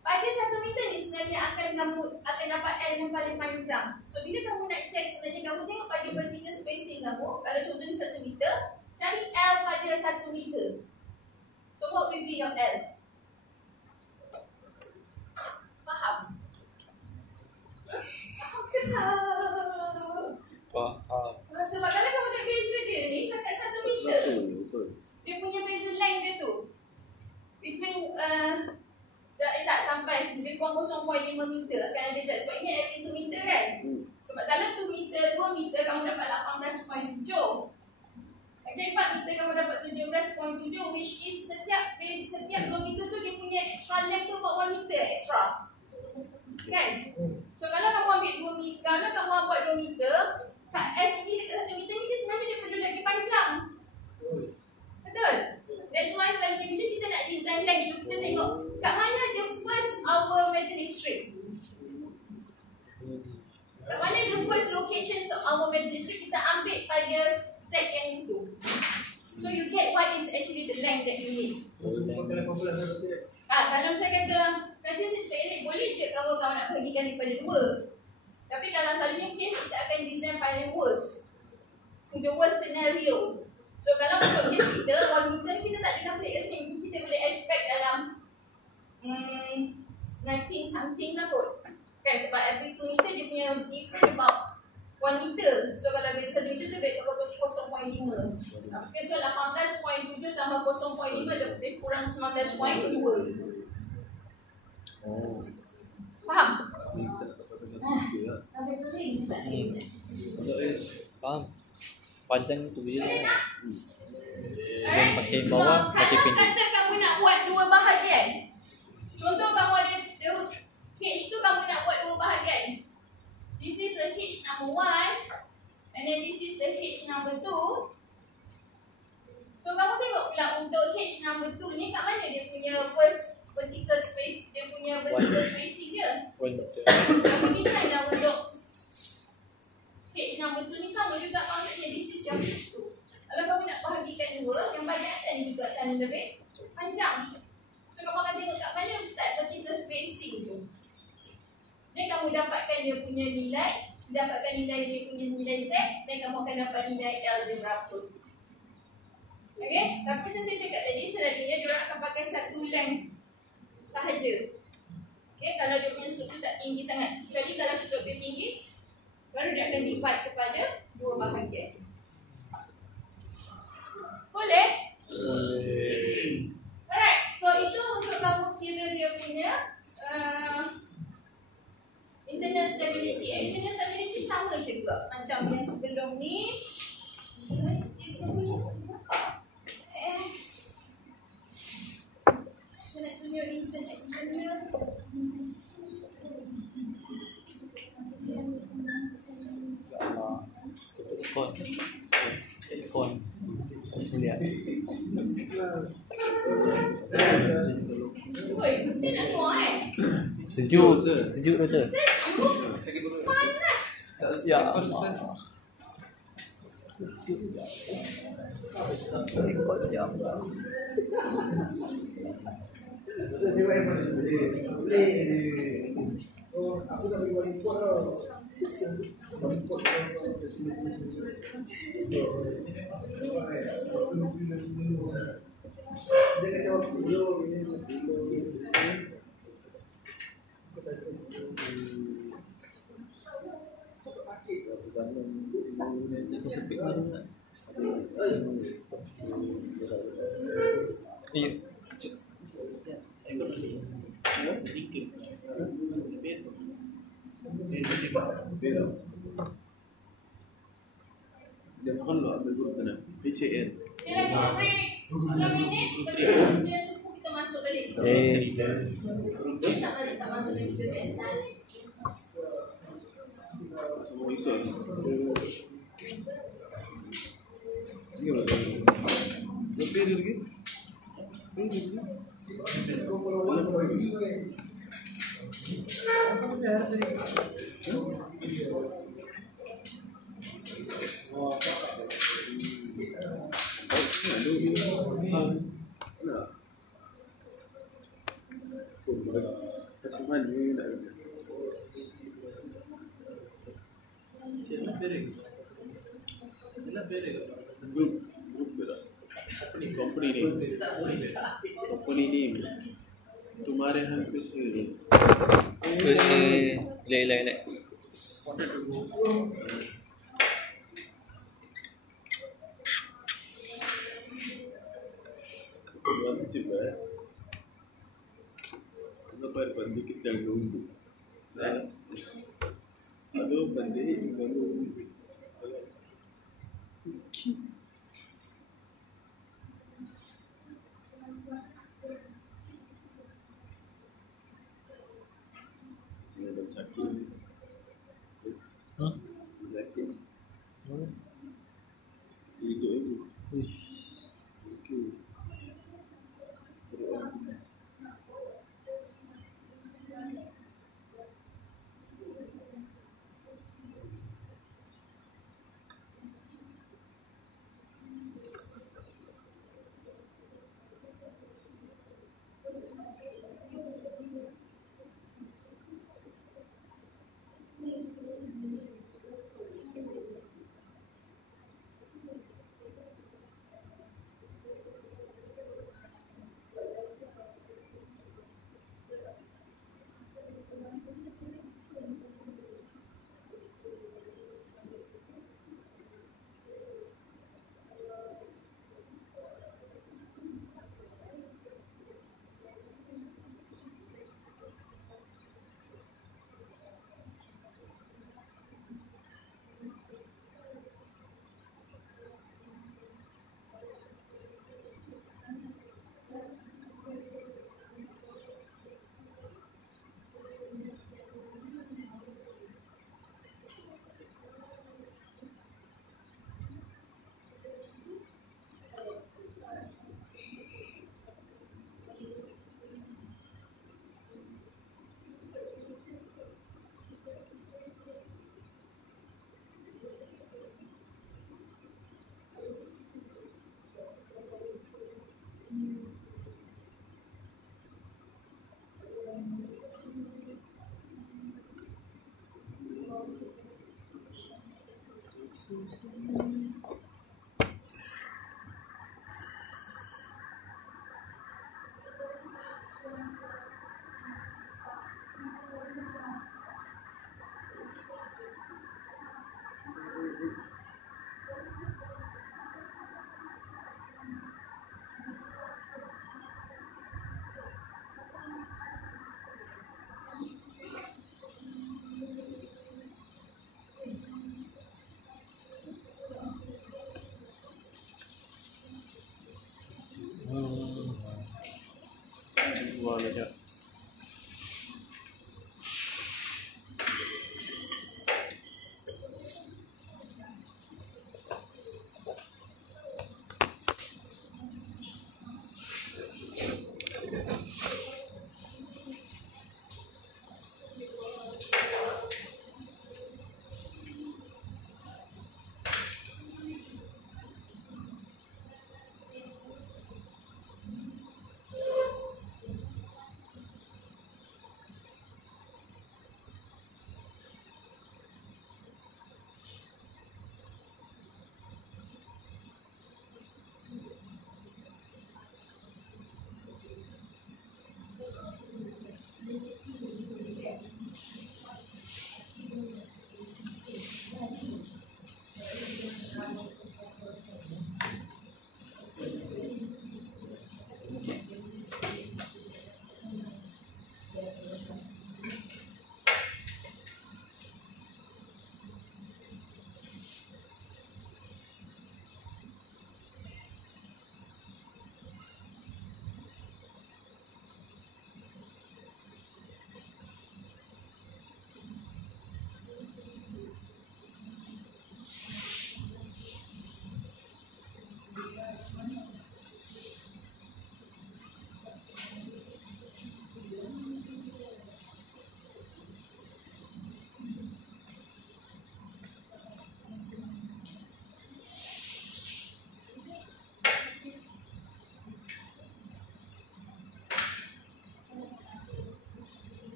pada 1 meter ni sebenarnya kamu akan dapat L yang paling panjang. So, bila kamu nak check sebenarnya kamu tengok pada vertical spacing kamu. Kalau contohnya 1 meter, cari L pada 1 meter. So, what will be your L? Faham? Faham ke tak? Faham. Sebab kalau kamu tak beza dia ni, sangat 1 meter. Betul. Dia punya beza length dia tu between tak sampai lebih kurang 0.5 meter akan ada jat. Sebab ini every 2 meter kan. Sebab kalau 2 meter, 2 meter kamu dapat 18.7. Okay, 4 meter kamu dapat 17.7, which is setiap 2 meter tu dia punya extra length tu about 1 meter extra. Kan? So kalau kamu ambil 2 meter, kalau kamu buat 2 meter, SV dekat 1 meter ni dia sebenarnya dia perlu lagi panjang. Betul? That's why selalunya bila kita nak design length tu, kita tengok kat mana the first our magnetic strip. Kat mana the first locations of our magnetic strip, kita ambil pada Z yang itu. So you get what is actually the length that you need. Kalau saya kata kerja sepele, boleh je kamu nak bagikan daripada 2. Tapi kalau selalunya case, kita akan design paling worst, to the worst scenario. So kalau untuk case kita, 1 meter kita tak ada calculate kat sini. Kita boleh expect dalam 19 something lah kot. Kan, sebab every 2 meter dia punya different about 1 meter. So kalau beza 1 meter tu baik kat 0.5. Okay, so 18.7 tambah 0.5 lebih kurang 19.2. Oh. Faham? Ni kita dapat pakai 1 meter lah. Sampai kering. Ada S. Faham? Panjang tu je Boleh lah. tak? Yang pakai bawah, pakai Kalau pendek. kata kamu nak buat 2 bahagian, contoh kamu ada H tu kamu nak buat 2 bahagian. This is the H number 1 and then this is the H number 2. So kamu tengok pula untuk H number 2 ni kat mana dia punya first vertical space, dia punya vertical spacing dia. Kamu design lah untuk H number 2 ni sama juga konsepnya. This is your H2. Kalau kamu nak bahagikan 2, yang bahagian atas ni juga akan lebih panjang. So kamu akan tengok kat mana start vertical spacing tu. Dan kamu dapatkan dia punya nilai, dapatkan nilai dia punya nilai Z, dan kamu akan dapat nilai L dia berapa. Okay? Tapi macam saya cakap tadi, selalunya dia orang akan pakai satu length sahaja. Okay? Kalau dia punya slope tu tak tinggi sangat. Kecuali kalau slope dia tinggi, baru dia akan divide kepada 2 bahagian. Boleh? Boleh. Alright, so itu untuk kamu kira dia punya internal stability. External stability sama juga macam yang sebelum ni. Saya nak tunjuk internal external. Ikon. Ikon. Lihat. Oi, mesti nak keluar kan? Sejuk ke? Sejuk ke? Sejuk? Panas. Ya Allah. Sejuk ya. Ikon ya Allah. Aku tak boleh buat import tau. Import dia kata video ini Pero dia makan lo ambil grup mana? BCN. Dia lagi nak break 10 minit. Lepas 9 suku kita masuk balik. Tak balik, tak masuk lagi. Kita test balik. Semua isu lagi. Ini apa? Lebih lagi? Kasih mana ni nak? Grup betul. Company name. तुम्हारे हाथ पे ले पर बंदे कितने लोग अदो बंदे बंदो ये बच्चा की Zaki hidup ni okey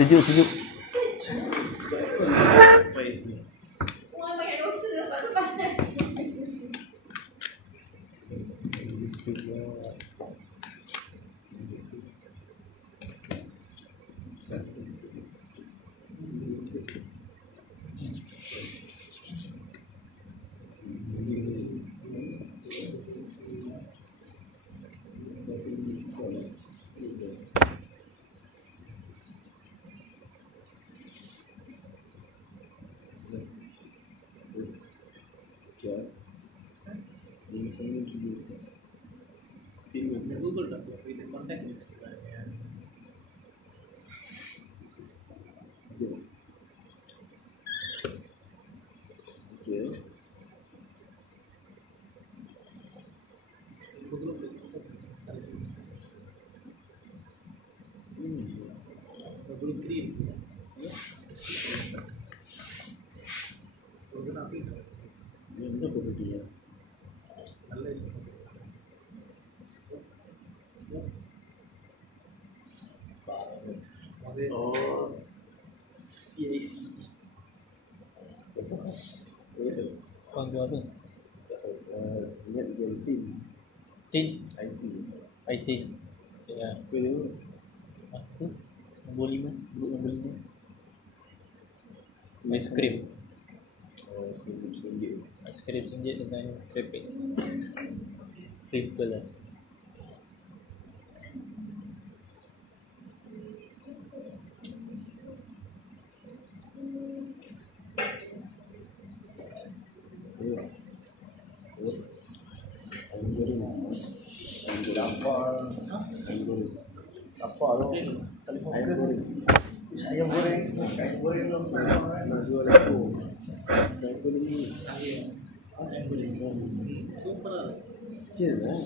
Sejuk. Faiz ni. Orang banyak dosa lepas tu panas. क्या ini sambil cuba Google tak apa, the contact is sebenarnya. okay Google Google Cream. Google apa itu? yang mana boleh dia Unless oh PAC. Kau jual apa? net guaranteed Tin. IT Ya. kau tengok Apa? Nombor 5. Grup nombor 5. Aiskrim. skrip RM1 Aiskrim RM1 dengan krepek. Simple lah. ayam goreng Apa tu? Ayam goreng. Ayam goreng tu. nak jual aku ayam goreng ni kira lah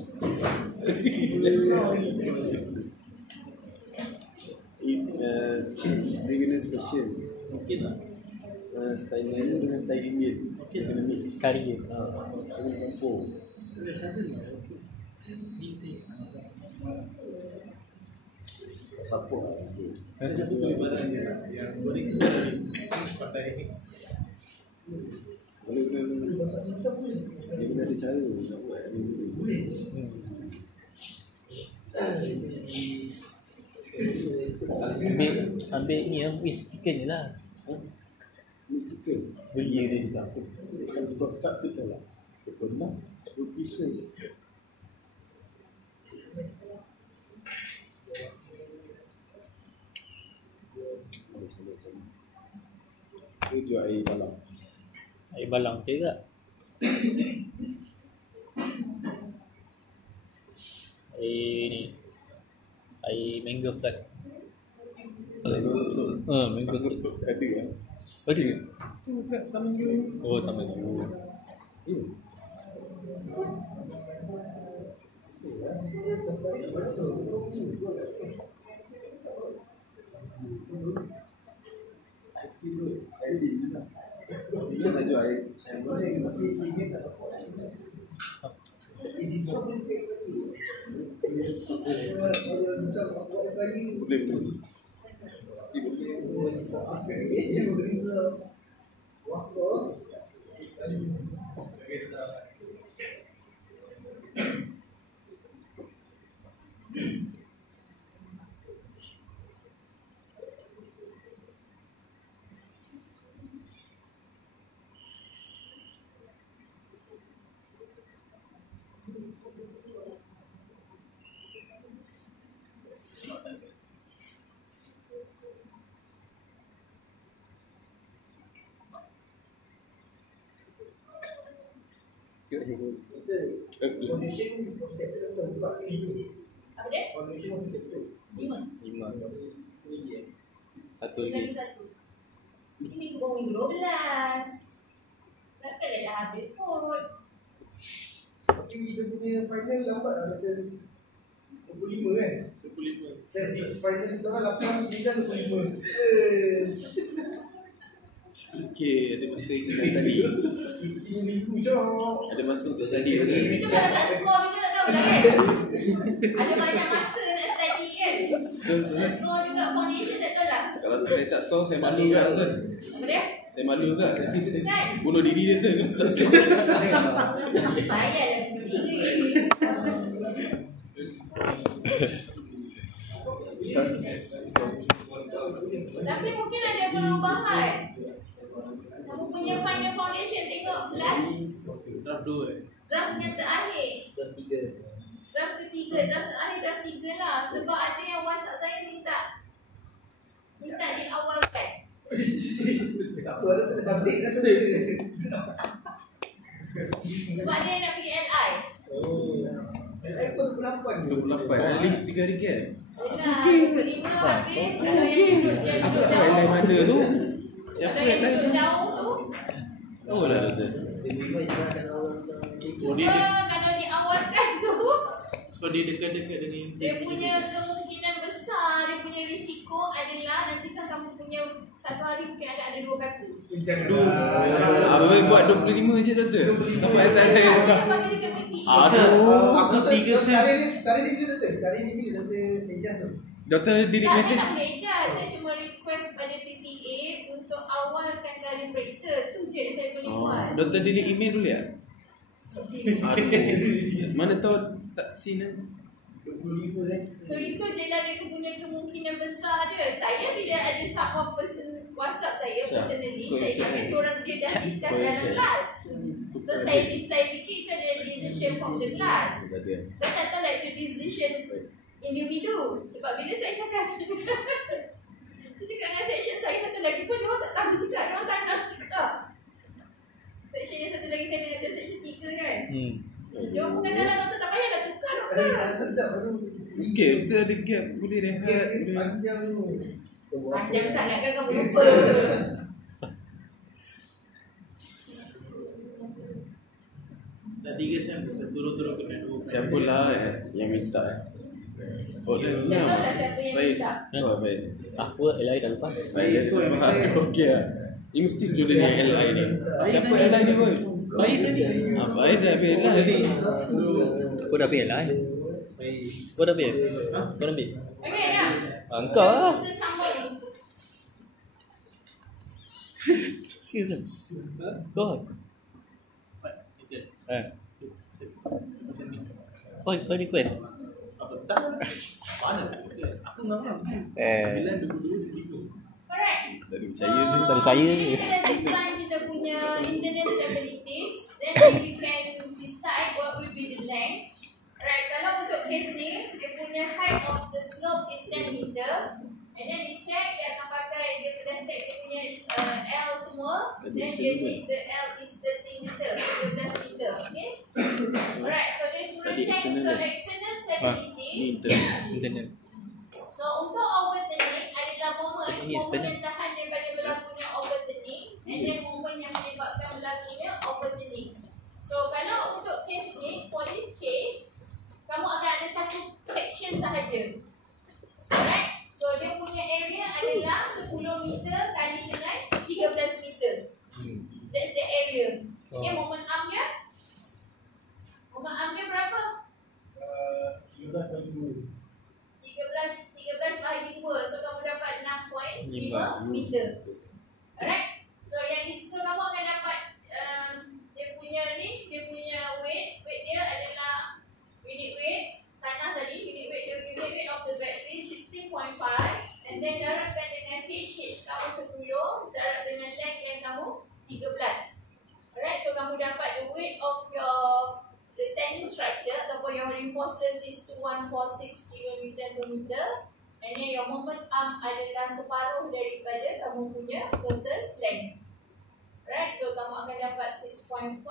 beginner special Mungkin lah. style Melayu dengan style Indian kena mix Kari. kena campur sapuk lah Saya suka barang yang goreng tu pakai boleh dia kena ada cara nak buat ayam goreng Ambil ni yang fish chicken je lah. mix chicken Beli dia. kan sebab tak tu lah dia pernah berpisah dia jual air malam Air balang okey tak? Air ni. Air mango flat. Mango flat. ada kan Ada ke? tu kat Taman Yu Oh, taman tu. dia nak jual air goreng boleh pasti boleh Apa dia? 5. 5. Satu Lagi lagi. satu. Ini minggu baru minggu 12. Takkan dia dah habis pun. Tapi kita punya final lambat lah kata 25 kan? 25. Test final kita kan 8, 9, 25. okey ada masa kita nak study Ini minggu je. ada masa untuk study kan Kita kalau tak score kita tak tahu lah kan. Ada banyak masa nak study kan. Score juga foundation tak tahu lah. Kalau saya tak score, saya malu kan tuan. Apa dia? Saya malu kan. Nanti saya Kan? bunuh diri dia tu. Tak score. Payah lah bunuh diri. Tapi mungkin ada perubahan. Kamu punya final foundation tengok last Draft 2 draft yang terakhir. Draft ketiga, draft terakhir, draft 3 lah. Sebab ada yang WhatsApp saya minta diawalkan. Tak apa, ada tak cantik kan tu. Sebab dia nak pergi LI. Ekor 28. 28. Ada link 3 hari kan? Yelah, 25 habis. Kalau yang duduk Aku tak tahu LI mana tu. Siapa Kalau yang LI duduk tu? jauh tu, Oh lah doktor. kalau diawalkan tu, sebab dia dekat-dekat dengan dia punya kemungkinan besar, dia punya risiko adalah nanti kan kamu punya satu hari mungkin akan ada 2 paper. Apa baik buat 25 je doktor. Dapat atas LI. Saya bagi dekat PPE. Aduh. Aku 3 sen. Kali ni bila doktor? Kali ni bila doktor adjust tu? Doktor delete Tak, saya message. tak boleh adjust. Saya cuma request pada PPA untuk awalkan kali periksa. Tu je yang saya boleh buat. Doktor delete email dulu ya? Aduh. Mana tahu tak sini. 25 kan? So itu je lah dia punya kemungkinan besar dia. Saya bila ada someone person WhatsApp saya personally, Kau saya check ingat kan? orang dia dah discuss Kau dalam check. kelas. So saya fikir itu adalah decision from the class. Saya tak tahu lah itu decision individu. Sebab bila saya cakap dia cakap dengan section saya satu lagi pun dia orang tak tahu juga, dia orang tak nak cakap. Section yang satu lagi saya dengan dia section 3 kan. Dia orang bukan dalam doktor, tak payahlah tukar doktor. Ada sedap baru. Okay, kita ada gap. Boleh rehat. Gap ni Boleh. panjang tu. Panjang sangat kan kamu lupa. Dah 3 sen turun-turun kena 2. Siapa lah yang minta Oh, dia Tak tahu lah siapa yang Baik. minta. Oh, baik. Aku LI dah lepas. Baik, aku okey lah. Ni mesti student yang LI ni. Siapa LI ni boy? Baik sen ni. Apa dah ambil LI ni? Kau dah ambil LI? Baik. Kau dah ambil? Kau dah ambil? Okay ya. Engkau lah. Kita sambung. Serius Kau Sen ni. Kau request? Apa tak? Mana tak? Aku ngam-ngam kan. 9 22 Alright. Tak ada percaya tu. Tak percaya Jadi je. kita dah design kita punya internal stability. Then we can decide what will be the length. Alright, kalau untuk case ni, dia punya height of the slope is 10 meter. And then dia check, dia akan pakai, dia dah check dia punya L semua. Then dia need the L is 13 meter, 13 meter, okay? Alright, so dia suruh Tadi check external untuk eh? external stability. Ni internet. Internet. So untuk overturning adalah momen Ini external. yang tahan daripada berlakunya overturning, and then momen yang menyebabkan berlakunya overturning. So kalau untuk case ni, for this case, kamu akan ada satu section sahaja. Alright? So dia punya area adalah 10 meter kali dengan 13 meter. That's the area. Okay, momen arm dia? Momen arm dia berapa? 13 bahagi 2. So kamu dapat 6.5 meter. Alright? So kamu akan dapat dia punya weight dia adalah unit weight tanah tadi, unit weight of the battery 16.5, and then darabkan dengan H kamu 10, darab dengan length yang kamu 13. Alright, so kamu dapat the weight of your retaining structure ataupun your reinforced is 2146 km per meter, and then your moment arm adalah separuh daripada kamu punya total length. Alright, so kamu akan dapat 6.5,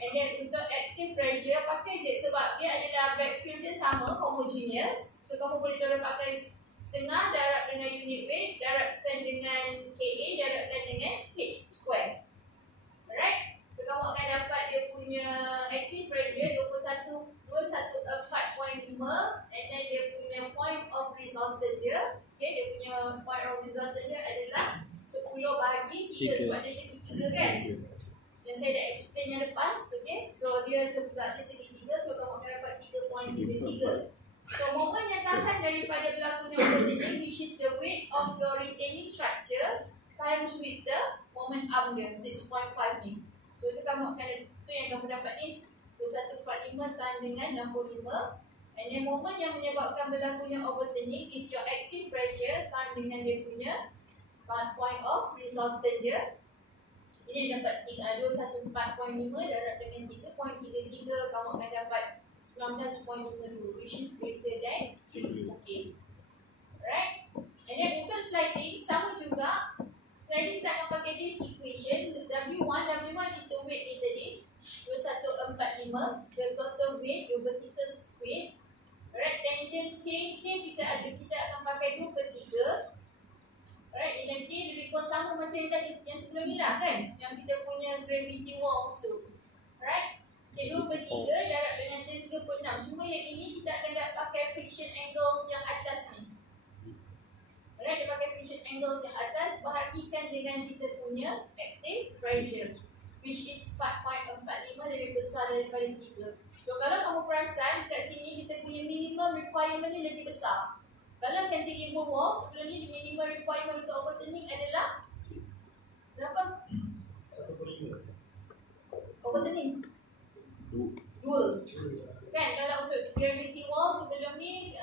and then untuk active pressure pakai je sebab dia adalah backfill dia sama, homogeneous. So kamu boleh terus pakai setengah darab dengan unit weight, darabkan dengan KA, darabkan dengan H square. Alright, so kamu akan dapat dia punya active pressure 214.5, and then dia punya point of resultant dia, okay, dia punya point of resultant dia adalah 10 bahagi 3 sebab dia segi 3 kan. Yang saya dah explain yang lepas, okay. So dia sebab dia segi 3, so kamu akan dapat 3.33. So moment yang tahan daripada berlakunya overturning, which is the weight of your retaining structure times with the moment arm dia 6.5 ni. So itu kamu akan, itu yang kamu dapat ni 2145 times dengan 65. And then moment yang menyebabkan berlakunya overturning is your active pressure times dengan dia punya point of resultant dia. Jadi dapat 214.5 darab dengan 3.33, kamu akan dapat 19.52, which is greater than 50. Okay. Alright. And then untuk sliding sama juga. Sliding kita akan pakai this equation. W1 is the weight ni tadi 2145, the total weight, your vertical weight. Alright, tangent K kita akan pakai 2/3. Alright, nilai K lebih kurang sama macam yang tadi, yang sebelum ni lah kan, yang kita punya gravity walls tu. Alright, K 2/3 darab dengan 36. Cuma yang ini kita akan pakai friction angles yang atas ni. Alright, dia pakai friction angles yang atas, bahagikan dengan kita punya active pressure, which is 4.45 lebih besar daripada 3. So kalau kamu perasan kat sini kita punya minimum requirement ni lagi besar. Kalau cantilever wall sebelum ni minimum requirement untuk overturning adalah berapa? 1.5. Overturning 2. Kan kalau untuk gravity wall sebelum ni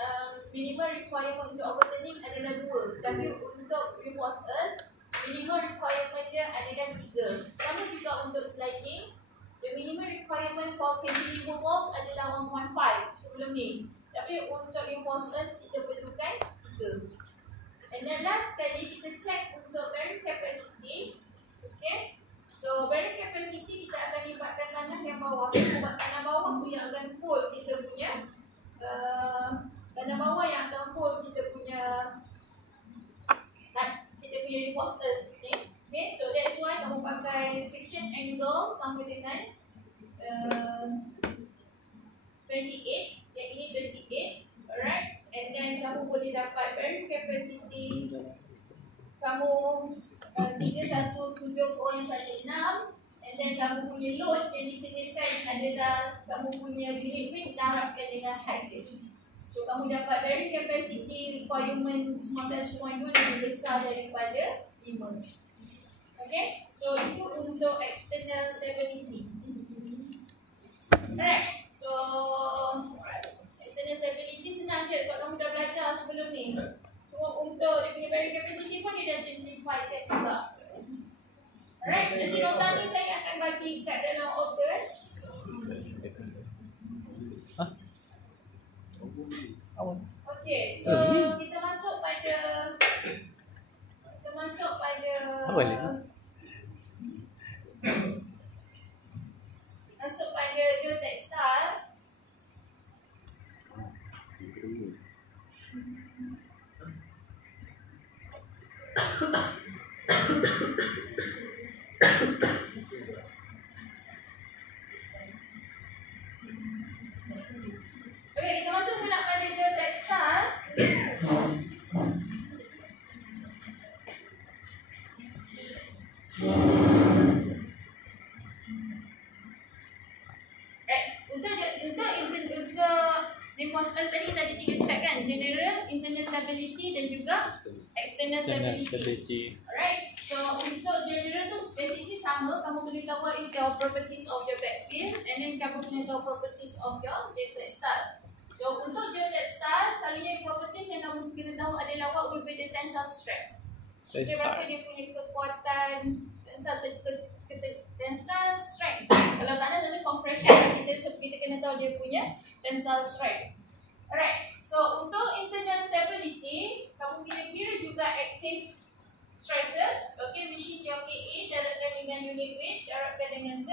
minimum requirement untuk overturning adalah 2. Tapi untuk reinforced earth minimum requirement dia adalah 3. Sama juga untuk sliding. The minimum requirement for cantilever walls adalah 1.5 sebelum ni. Tapi untuk reinforcements kita perlukan 3. And then last sekali kita check untuk bearing capacity. Okay. So bearing capacity kita akan libatkan tanah yang bawah. Sebab tanah bawah tu yang akan hold kita punya tanah bawah yang akan hold kita punya reinforcement ni. Okay, so that's why kamu pakai friction angle sama dengan 28, yang ini 28, alright. And then kamu boleh dapat bearing capacity kamu 3170.16, and then kamu punya load yang dikenakan adalah kamu punya unit weight darabkan dengan height dia. So kamu dapat bearing capacity requirement 19.2 lebih besar daripada 5. Okay, so itu untuk external stability. Alright, so external stability senang je sebab kamu dah belajar sebelum ni. Cuma untuk dia punya bearing capacity pun dia dah simplify kan juga. Alright, nanti nota ni saya akan bagi kat dalam order. Okay, so kita masuk pada geotextile. Okay, kita masuk pula pada geotextile. Reinforcement tadi kita ada 3 step kan, general, internal stability dan juga external stability. Alright, so untuk general tu basically sama, kamu kena tahu what is your properties of your backfill, and then kamu kena tahu properties of your geotextile. So untuk geotextile, selalunya properties yang kamu kena tahu adalah what will be the tensile strength. Okay, berapa dia punya kekuatan tensile strength. Kalau tanah tadi compression, kita kena tahu dia punya tensile strength. Alright, so untuk internal stability, kamu kira-kira juga active stresses, okay, which is your KA darabkan dengan unit weight darabkan dengan Z,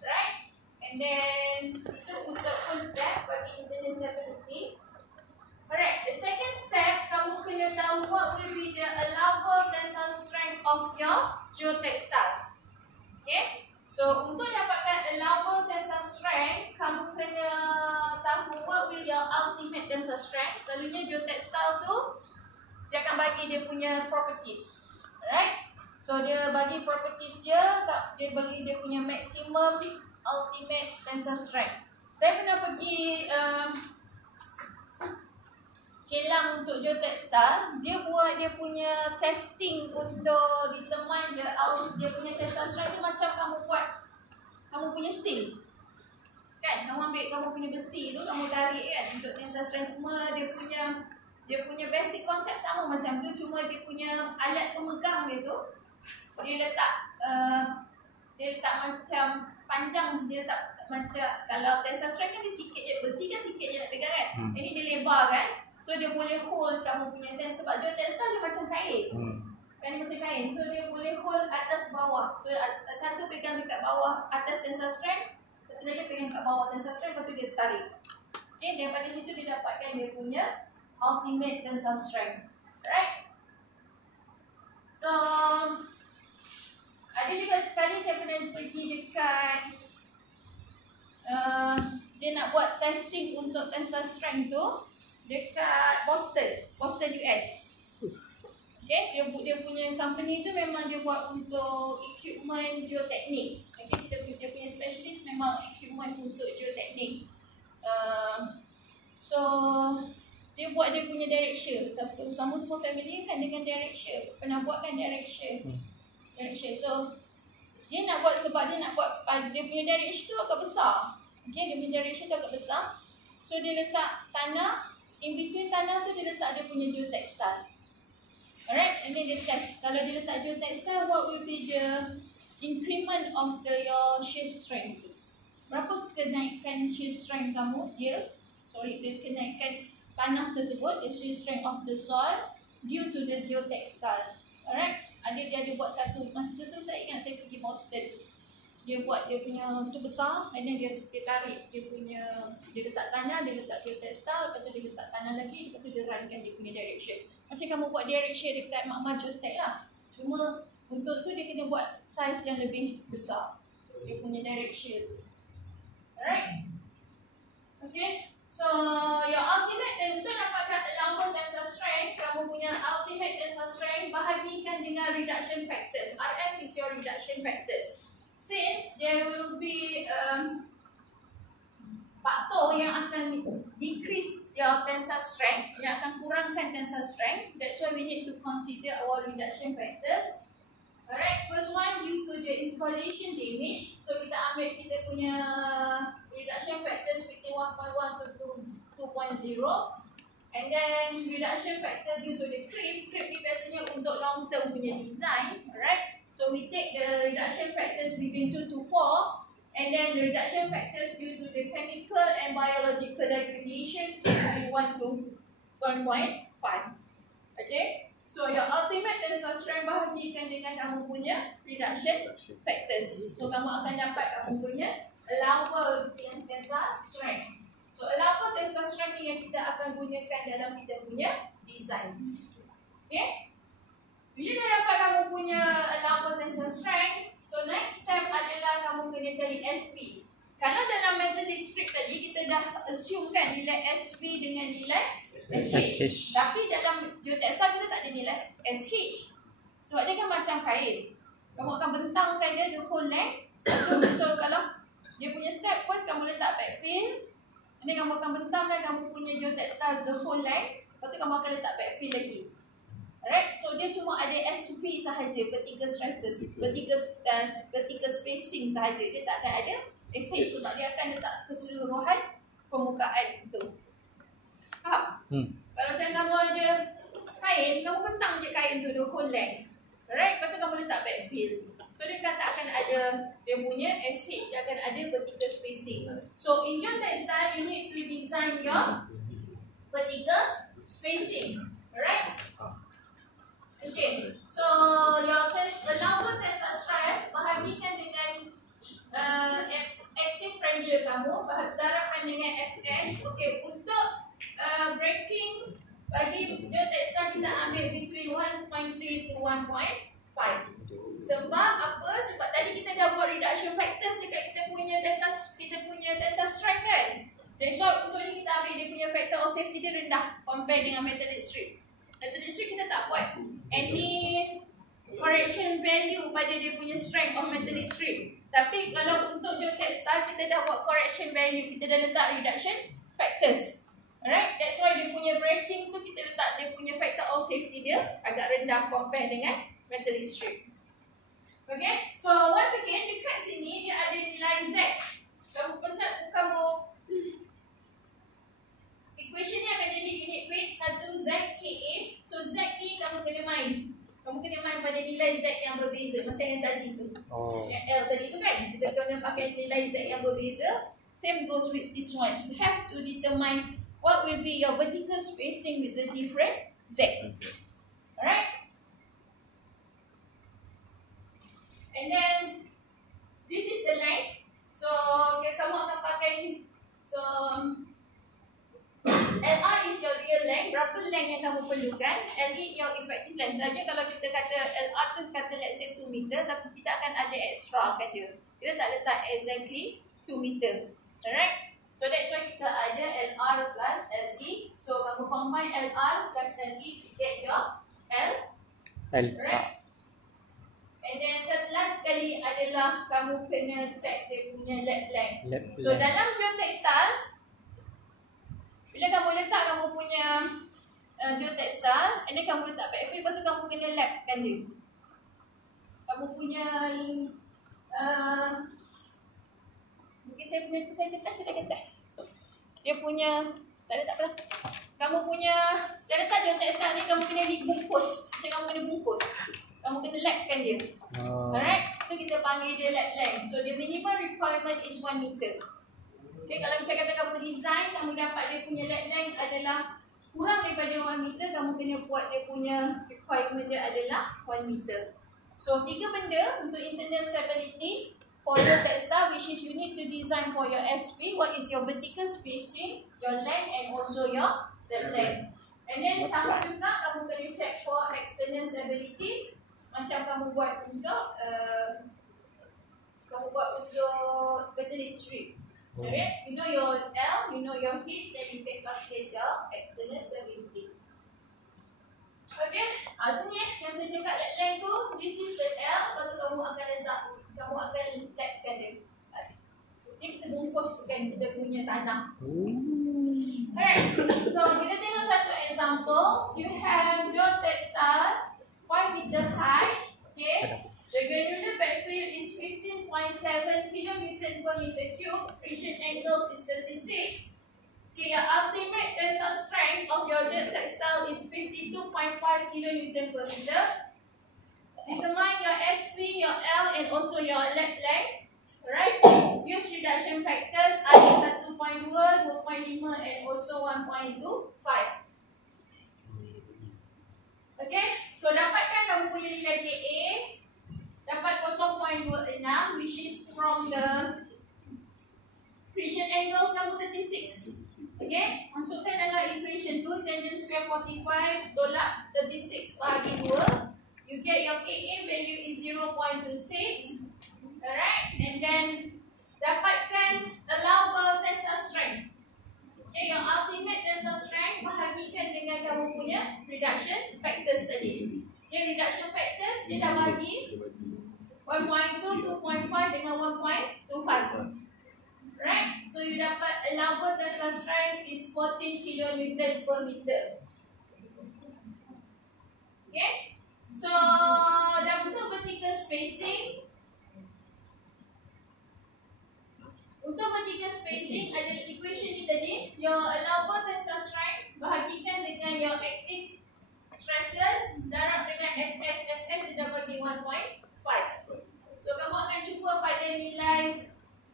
right? And then itu untuk first step bagi internal stability. Alright, the second step, kamu kena tahu what will be the allowable tensile strength of your geotextile. Okay, so untuk dapatkan allowable tensile strength, kamu kena tahu what will your ultimate tensile strength. Selalunya geotextile tu dia akan bagi dia punya properties. Alright, so dia bagi properties dia bagi dia punya maximum ultimate tensile strength. Saya pernah pergi kilang untuk geotextile, dia buat dia punya testing untuk determine dia punya tensile strength tu macam kamu buat kamu punya steel. Kan, kamu ambil kamu punya besi tu, kamu tarik kan untuk tensile strength, cuma dia punya basic konsep sama macam tu, cuma dia punya alat pemegang dia tu dia letak macam panjang, dia letak macam kalau tensile strength kan dia sikit je, besi kan sikit je nak pegang kan. Ini dia lebar kan. So dia boleh hold kamu punya tensile, sebab geotextile dia macam kain. Kan dia macam kain. So dia boleh hold atas bawah. So satu pegang dekat bawah atas tensile strength, satu lagi pegang kat bawah tensile strength, lepas tu dia tarik. Okay, daripada situ dia dapatkan dia punya ultimate tensile strength. Alright. So ada juga sekali saya pernah pergi dekat dia nak buat testing untuk tensile strength tu dekat Boston, US. Okay, dia punya company tu memang dia buat untuk equipment geoteknik. Okay, dia punya specialist memang equipment untuk geoteknik. So dia buat dia punya Derek Shear. Semua familiar kan dengan Derek Shear? Pernah buat kan Derek Shear? Derek Shear. So dia nak buat, sebab dia nak buat dia punya Derek Shear tu agak besar. Okay, dia punya Derek Shear tu agak besar. So dia letak tanah, in between tanah tu dia letak dia punya geotextile. Alright, and then dia test. Kalau dia letak geotextile, what will be the increment of your shear strength? Berapa kenaikan shear strength kamu? Dia kenaikan tanah tersebut, the shear strength of the soil due to the geotextile. Alright, dia ada buat satu. Masa tu saya ingat saya pergi Boston. Dia buat dia punya tu besar, and then dia tarik dia punya, dia letak tanah, dia letak geotextile, lepas tu dia letak tanah lagi, lepas tu dia runkan dia punya direction. Macam kamu buat direction dekat Magma Geotech lah. Cuma untuk tu dia kena buat size yang lebih besar, dia punya direction. Alright. Okay. So your ultimate, untuk dapatkan allowable tensile strength, kamu punya ultimate tensile strength bahagikan dengan reduction factors. RF is your reduction factors. Since there will be faktor yang akan decrease your tensile strength, yang akan kurangkan tensile strength, that's why we need to consider our reduction factors. Alright, first one, due to the installation damage. So kita ambil kita punya reduction factors between 1.1 to 2.0, and then reduction factor due to the creep. Creep ni biasanya untuk long term punya design. Alright. So we take the reduction factors between 2 to 4, and then the reduction factors due to the chemical and biological degradation, so we 1 to 1.5. Okay, so your ultimate tensile strength bahagikan dengan kamu punya reduction factors. So kamu akan dapat kamu punya allowable tensile strength. So allowable tensile strength ni yang kita akan gunakan dalam kita punya design. Okay. Bila dah dapat kamu punya allowable tensile strength, so next step adalah kamu kena cari SP. Kalau dalam metallic strip tadi kita dah assume kan nilai SV dengan nilai SH. Tapi dalam geotextile kita tak ada nilai SH. Sebab dia kan macam kain. Kamu akan bentangkan dia the whole length. So kalau dia punya step, first kamu letak backfill, and then kamu akan bentangkan kamu punya geotextile the whole length. Lepas tu kamu akan letak backfill lagi. Alright, so dia cuma ada SP sahaja, vertical stresses, vertical spacing sahaja. Dia tak akan ada SH, sebab dia akan letak keseluruhan permukaan tu. Faham? Kalau macam kamu ada kain, kamu bentang je kain tu the whole length. Alright, lepas tu kamu letak backfill. So dia tak akan ada dia punya SH, dia akan ada vertical spacing. So in your textile, you need to design your vertical spacing. Alright? Okay, so your allowable tensile stress bahagikan dengan active pressure kamu, darabkan dengan Fs. Okay, untuk breaking bagi geotextile kita ambil between 1.3 to 1.5. Sebab apa? Sebab tadi kita dah buat reduction factors dekat kita punya tensile strength kan. That's why untuk ni kita ambil dia punya factor of safety dia rendah compare dengan metallic strip. Metallic strip kita tak buat any correction value pada dia punya strength of metallic strip. Tapi kalau untuk geotextile kita dah buat correction value, kita dah letak reduction factors. Alright, that's why dia punya braking tu kita letak dia punya factor of safety dia agak rendah compare dengan metallic strip. Okay, so once again dekat sini dia ada nilai Z. Kamu pencet kamu equation ni akan jadi unit weight 1 ZKA. So Z ni kamu kena main. Kamu kena main pada nilai Z yang berbeza macam yang tadi tu. Yang L tadi tu kan. Kita kena pakai nilai Z yang berbeza. Same goes with this one. You have to determine what will be your vertical spacing with the different Z. Alright? And then this is the length. So kamu akan pakai LR is your real length. Berapa length yang kamu perlukan? LE your effective length. Saja kalau kita kata LR tu kata let's say 2 meter, tapi kita akan ada extra kan dia. Kita tak letak exactly 2 meter. Alright? So that's why kita ada LR plus LE. So kamu combine LR plus LE to get your L. Alright? And then setelah sekali adalah kamu kena check dia punya lap length. So dalam geotextile, bila kamu letak kamu punya geotextile, and then kamu letak backfill, lepas tu kamu kena lapkan dia. Kamu punya mungkin saya kertas. Dia punya tak apa. Kamu punya dah letak geotextile ni, kamu kena dibungkus. Macam kamu kena bungkus. Kamu kena lapkan dia. Alright? Tu kita panggil dia lap length. So the minimum requirement is 1 meter. Okay, kalau misalnya kata kamu design, kamu dapat dia punya lap length adalah kurang daripada 1 meter, kamu kena buat dia punya requirement dia adalah 1 meter. So 3 benda untuk internal stability for your textile, which is you need to design for your SP. What is your vertical spacing, your length and also your lap length. And then sama juga kamu kena check for external stability. Macam kamu buat untuk metallic strip. Alright, you know your L, you know your H, then you can calculate your external stability. Okay, sini yang saya cakap lap length tu, this is the L, lepas tu kamu akan lapkan dia. Ni kita bungkuskan kita punya tanah. Alright, so kita tengok satu example. You have your textile 5 meter high, okay. The granular backfill is 15.7 kN per meter cube. Friction angles is 36. Okay, your ultimate tensile strength of your jet textile is 52.5 kN per meter. Determine your SP, your L, and also your lap length. Right? Use reduction factors ada 1.2, 2.5, and also 1.25. Okay, so dapatkan kamu punya nilai KA. Dapat 0.26, which is from the friction angles kamu 36. Okay, masukkan dalam equation tu, tangent square 45 tolak 36 bahagi 2. You get your KA value is 0.26. Alright, and then dapatkan allowable tensile strength. Okay, your ultimate tensile strength bahagikan dengan kamu punya reduction factors tadi. Okay, reduction factors dia dah bagi 1.2, 2.5 dengan 1.25. Right? So you dapat allowable tensile strength is 14 kN per meter. Okay? So dah untuk vertical spacing. Untuk vertical spacing ada equation ni tadi. Your allowable tensile strength bahagikan dengan your active stresses darab dengan Fs. Fs dia dah bagi 1.5. So kamu akan cuba pada nilai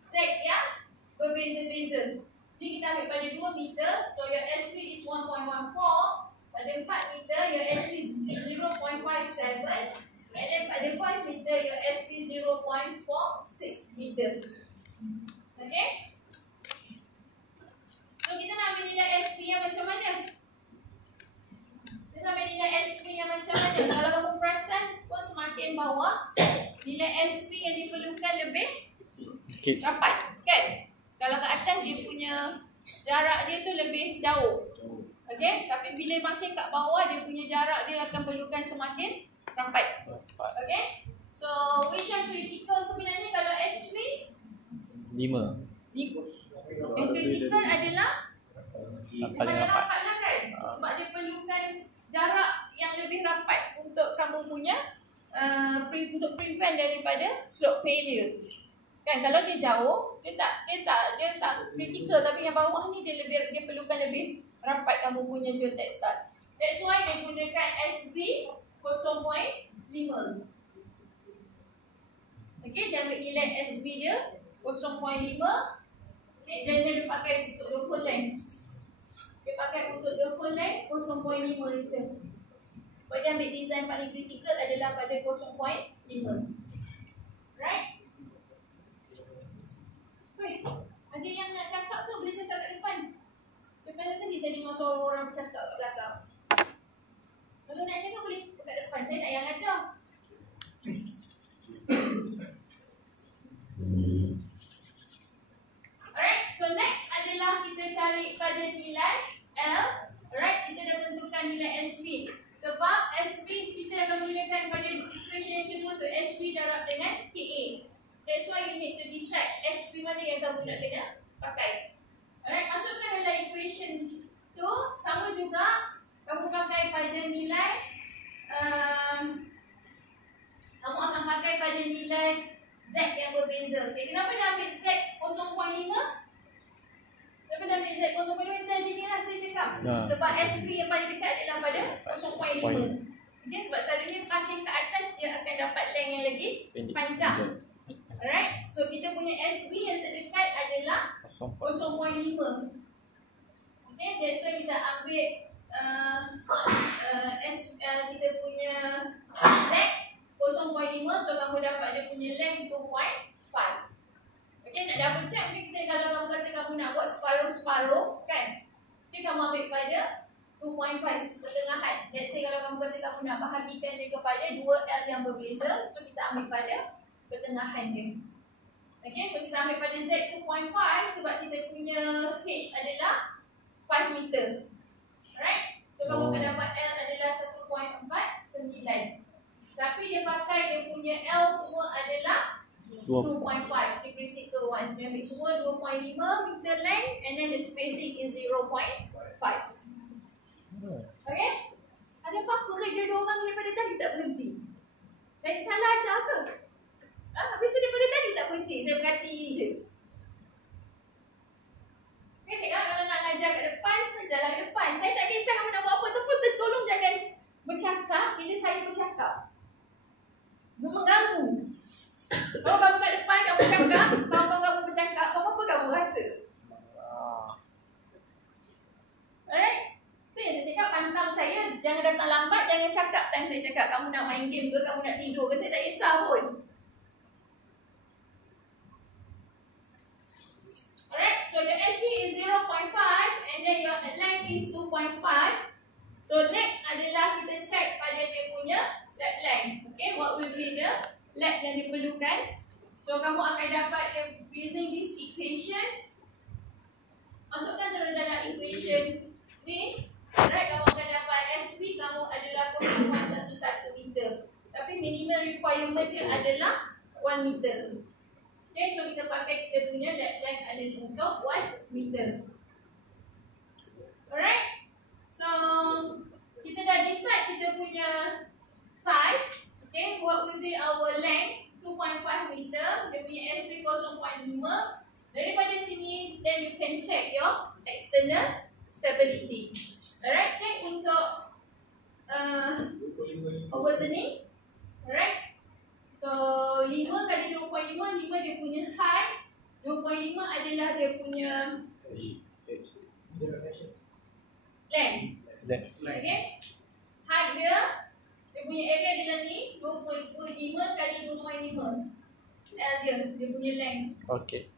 Z yang berbeza-beza. Ni kita ambil pada 2 meter. So your SP is 1.14. Pada 4 meter your SP is 0.57. And then pada 5 meter your SP is 0.46 meter. Okay? So kita nak ambil nilai SP yang macam mana? Kita nak ambil nilai SP yang macam mana? Kalau kamu perasan pun semakin bawah, nilai SP yang diperlukan lebih rapat, kan? Kalau ke atas dia punya jarak dia tu lebih jauh. Okay? Tapi bila makin kat bawah dia punya jarak dia akan perlukan semakin rapat. Okay? So which one critical sebenarnya kalau SP? 5. Yang critical adalah Yang Dia paling paling rapat. rapat lah kan. Sebab dia perlukan jarak yang lebih rapat untuk kamu punya untuk prevent daripada slope failure. Kan kalau dia jauh, dia tak critical, tapi yang bawah ni dia perlukan lebih rapat kamu punya geotek start. That's why dia gunakan SB 0.5. Okay, dia ambil nilai SB dia 0.5. Okay, dan dia pakai untuk the whole length. Dia pakai untuk the whole length 0.5 meter. Sebab dia ambil design paling kritikal adalah pada 0.5. Right? Weh, ada yang nak cakap ke? Boleh cakap kat depan. Daripada tadi saya dengar suara orang bercakap kat belakang. Kalau nak cakap boleh kat depan. Saya nak yang ajar. Alright, so next adalah kita cari pada nilai L. Alright, kita dah tentukan nilai SV. Sebab SV kita akan gunakan pada equation yang kedua tu, SV darab dengan KA. That's why you need to decide SV mana yang kamu nak kena pakai. Alright, masukkan dalam equation tu. Sama juga kamu pakai pada nilai kamu akan pakai pada nilai Z yang berbeza. Okay, kenapa dah ambil Z 0.5? Kenapa dah ambil Z 0.5? Tadi ni lah saya cakap. Sebab SP yang paling dekat adalah pada 0.5. Okay, sebab selalunya makin ke atas dia akan dapat length yang lagi panjang. Alright, so kita punya SP yang terdekat adalah 0.5. Okay, that's why kita ambil kita punya Z 0.5, so kamu dapat dia punya length 2.5. Okay, nak double check mungkin kita kalau kamu kata kamu nak buat separuh-separuh kan, jadi kamu ambil pada 2.5 pertengahan. Let's say kalau kamu kata kamu nak bahagikan dia kepada 2L yang berbeza, so kita ambil pada pertengahan dia. Okay, so kita ambil pada Z 2.5 sebab kita punya H adalah 5 meter. Alright, so kamu akan dapat L adalah 1.49. Tapi dia pakai dia punya L semua adalah 2.5. Dia critical one. Dia ambil semua 2.5 meter length and then the spacing is 0.5. Okay? Ada apa-apa kerja dua orang daripada tadi tak berhenti? Saya salah ajar ke? Habis tu daripada tadi tak berhenti. Saya berhati je. Okay, cakap kalau nak ngajar kat depan, ajarlah kat depan. Saya tak kisah kamu nak buat apa tu pun, tolong jangan bercakap bila saya bercakap. Mengganggu. Kalau kamu kat depan, kamu cakap, kamu bercakap, apa kamu rasa? Alright? Tu yang saya cakap, pantang saya. Jangan datang lambat, jangan cakap time saya cakap. Kamu nak main game ke, kamu nak tidur ke, saya tak kisah pun. Alright, so your SP is 0.5 and then your length is 2.5. So next adalah kita check pada dia punya lat length. Okay, what will be the lat yang diperlukan. So kamu akan dapat using this equation. Masukkan dalam equation ni. Alright, kamu akan dapat SP kamu adalah 0.11 meter. Tapi minimal requirement dia adalah 1 meter. Okay, so kita pakai kita punya lat length adalah untuk 1 meter. Alright, so kita dah decide kita punya size. Okay, what will be our length 2.5 meter. Dia punya SP 0.5. Daripada sini, then you can check your external stability. Alright, check untuk overturning. Alright, so 5 kali 2.5, 5 dia punya height. 2.5 adalah dia punya length. Okay, height dia punya area adalah ni 2.5 kali 2.5. L dia punya length. Okay.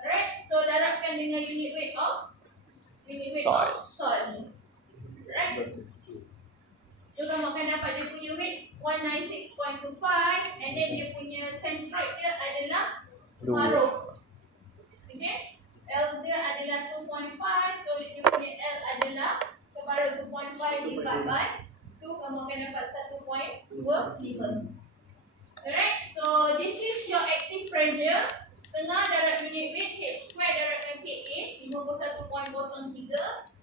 Alright, so darabkan dengan unit weight of soil. Right. So kamu akan dapat dia punya weight 196.25 and then dia punya centroid dia adalah separuh. Okay, L dia adalah 2.5, so dia punya L adalah separuh 2.5 divided by 2, kamu akan dapat 1.25. Alright, so this is your active pressure. Setengah darab unit weight H square darab dengan KA 51.03.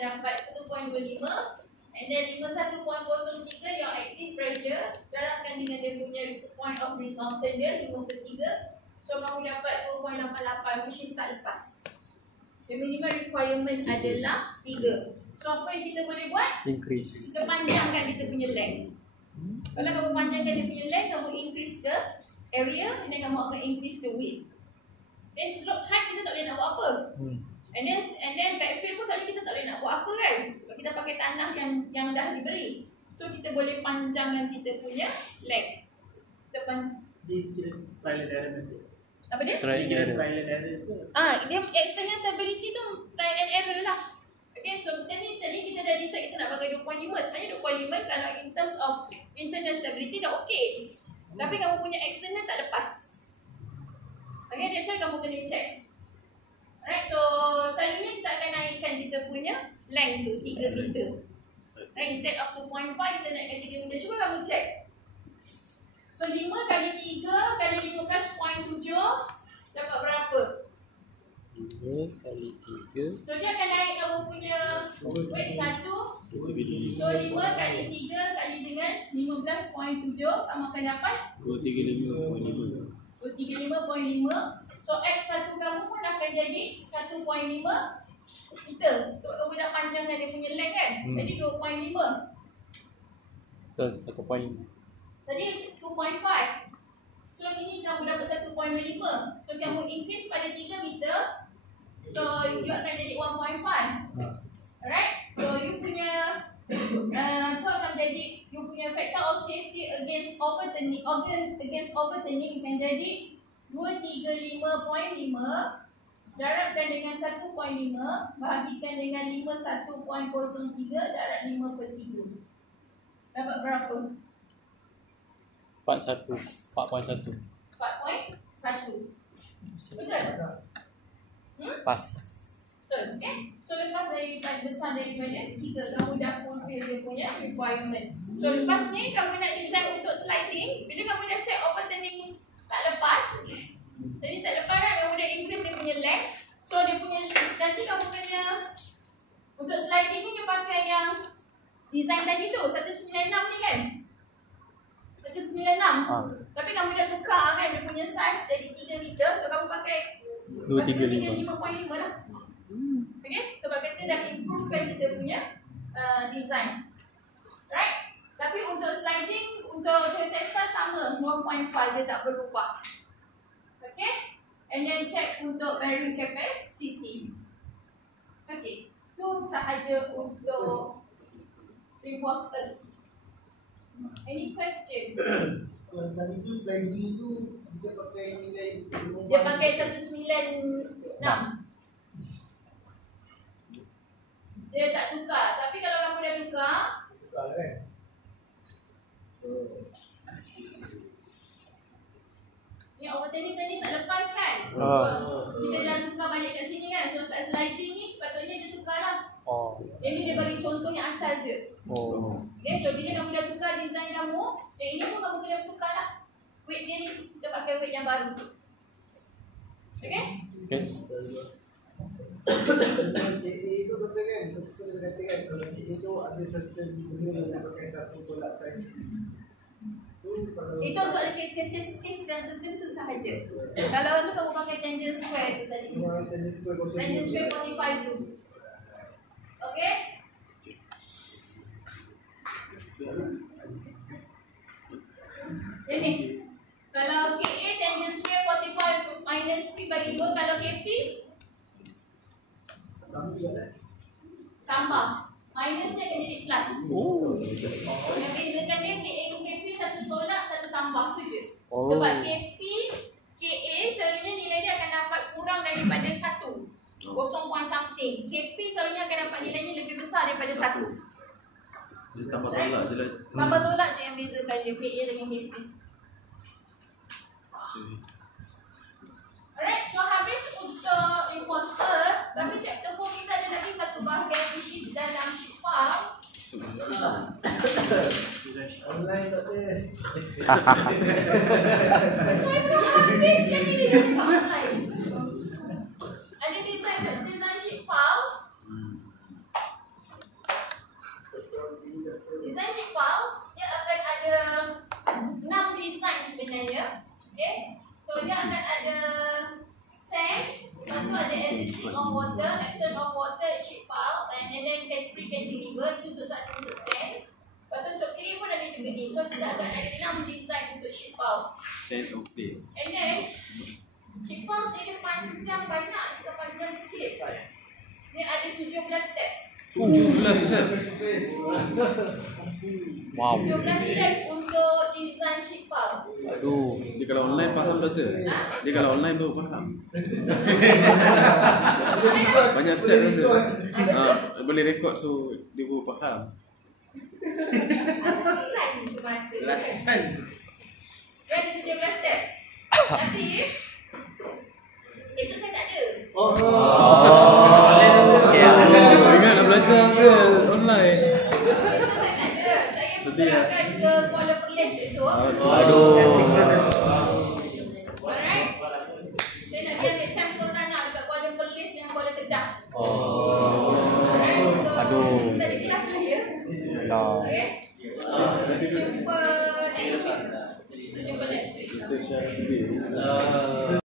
dapat 1.25. And then 51.03 yang active pressure, darabkan dengan dia punya point of resultant dia 5/3. So kamu dapat 2.88, which is tak lepas. The minimum requirement adalah 3. So apa yang kita boleh buat? Increase. Kita panjangkan kita punya length. Kalau kamu panjangkan dia punya length, kamu increase the area, and then kamu akan increase the width. Then slope height kita tak boleh nak buat apa. And then backfill pun selalu kita tak boleh nak buat apa kan, sebab kita pakai tanah yang dah diberi. So kita boleh panjangkan kita punya length. Dia kira trial and error method. Apa dia? Try Dia kira and trial and error tu. Dia external stability tu trial and error lah. Okay, so macam ni tadi kita dah decide kita nak pakai 2.5. Sebenarnya 2.5 kalau in terms of internal stability dah okay, tapi kamu punya external tak lepas. Okay, that's why kamu kena check. Alright, so selalunya kita akan naikkan kita punya length tu 3 meter. Right, instead of 2.5 kita naikkan 3 meter. Cuba kamu check. So 5 kali 3 kali 15.7 dapat berapa? 3 kali 3. So dia akan naik kamu punya weight 1. So 5 kali 3 kali dengan 15.7 kamu akan dapat 235.5. 235.5. So X1 kamu pun akan jadi 1.5 meter. Sebab kamu dah panjangkan dia punya length kan. Jadi 2.5. Betul, 1.5. Tadi 2.5. So ini kamu dapat 1.5. So kamu increase pada 3 meter. So you akan jadi 1.5. Alright. So you punya tu akan jadi you punya factor of safety against overturning. Against overturning akan jadi 235.5 darabkan dengan 1.5 bahagikan dengan 51.03 darab 5/3. Dapat berapa? 4.1. 4.1. Betul? Pas. Betul. Okay. So lepas daripada besar daripada 3, kamu dah fulfill dia punya requirement. So lepas ni kamu nak design untuk sliding. Bila kamu dah check overturning tak lepas, jadi tak lepas kan, kamu dah increase dia punya length. So dia punya nanti kamu kena untuk sliding ni dia pakai yang design tadi tu 196 ni kan, 196. Tapi kamu dah tukar kan dia punya size jadi 3 meter. So kamu pakai 235.5 lah. Okay, sebab kita dah improve kan kita punya design. Right. Tapi untuk sliding, untuk Texas sama 1.5, dia tak berubah. Okay. And then check untuk bearing capacity. Okay. Tu sahaja untuk reinforced earth. Any question? Yang tadi tu sliding tu dia pakai nilai Dia pakai 196. Dia tak tukar. Tapi kalau kamu dah tukar kan? yang overturning tadi tak lepas kan? Kita dah tukar balik kat sini kan. So kat sliding ni patutnya dia tukar lah. Yang ni dia bagi contoh yang asal je. Okay, so bila kamu dah tukar design kamu, yang ini pun kamu kena tukar lah. Weight dia ni, kita pakai weight yang baru. Okay? Okay. KA tu betul kan? Betul dia kata kan, kalau KA tu ada certain benda yang dia pakai satu tolak saiz. Itu untuk ada kes yang tertentu sahaja. Kalau tu kamu pakai tangent square tu tadi. Tangent square 45 tu. Okay? Ini. Kalau KA tangent square 45 minus P bagi 2. Kalau KP tambah. Minus dia akan jadi plus. Yang bezakan dia KA dengan KP satu tolak, satu tambah tu je. Sebab KP, KA selalunya nilai dia akan dapat kurang daripada 1. 0 point something. KP selalunya akan dapat nilainya lebih besar daripada 1. Dia tambah tolak je lah. Tambah tolak je yang bezakan dia KA dengan KP. Alright, so habis untuk reinforced earth. Tapi chapter 4 kita ada lagi satu bahagian which is dalam sheet file. Online tak ada. Saya belum habis lagi dia cakap online. Ada design sheet file. free can deliver. Itu untuk satu untuk send. Lepas tu untuk kirim pun ada juga ni. So kita agak ada 6 design untuk ship out. Send okay. And then ship out ni dia panjang banyak, kita panjang sikit. Ni ada 17 step. 17 step. Wow. 17 step untuk design ship out. Aduh. Dia kalau online faham doktor? Dia kalau online baru faham. Banyak step doktor. Boleh rekod so dia baru faham. Alasan ke mata. Lasan. Dia ada 17 step. Tapi esok saya tak ada. Ingat nak belajar ke online? Esok saya tak ada. Saya pergerakan ke Kuala Perlis esok. Alright. Saya nak pergi ambil sampel tanah dekat Kuala Perlis dengan Kuala Kedah. Alright. So kita ada kelas lah ya. Okay.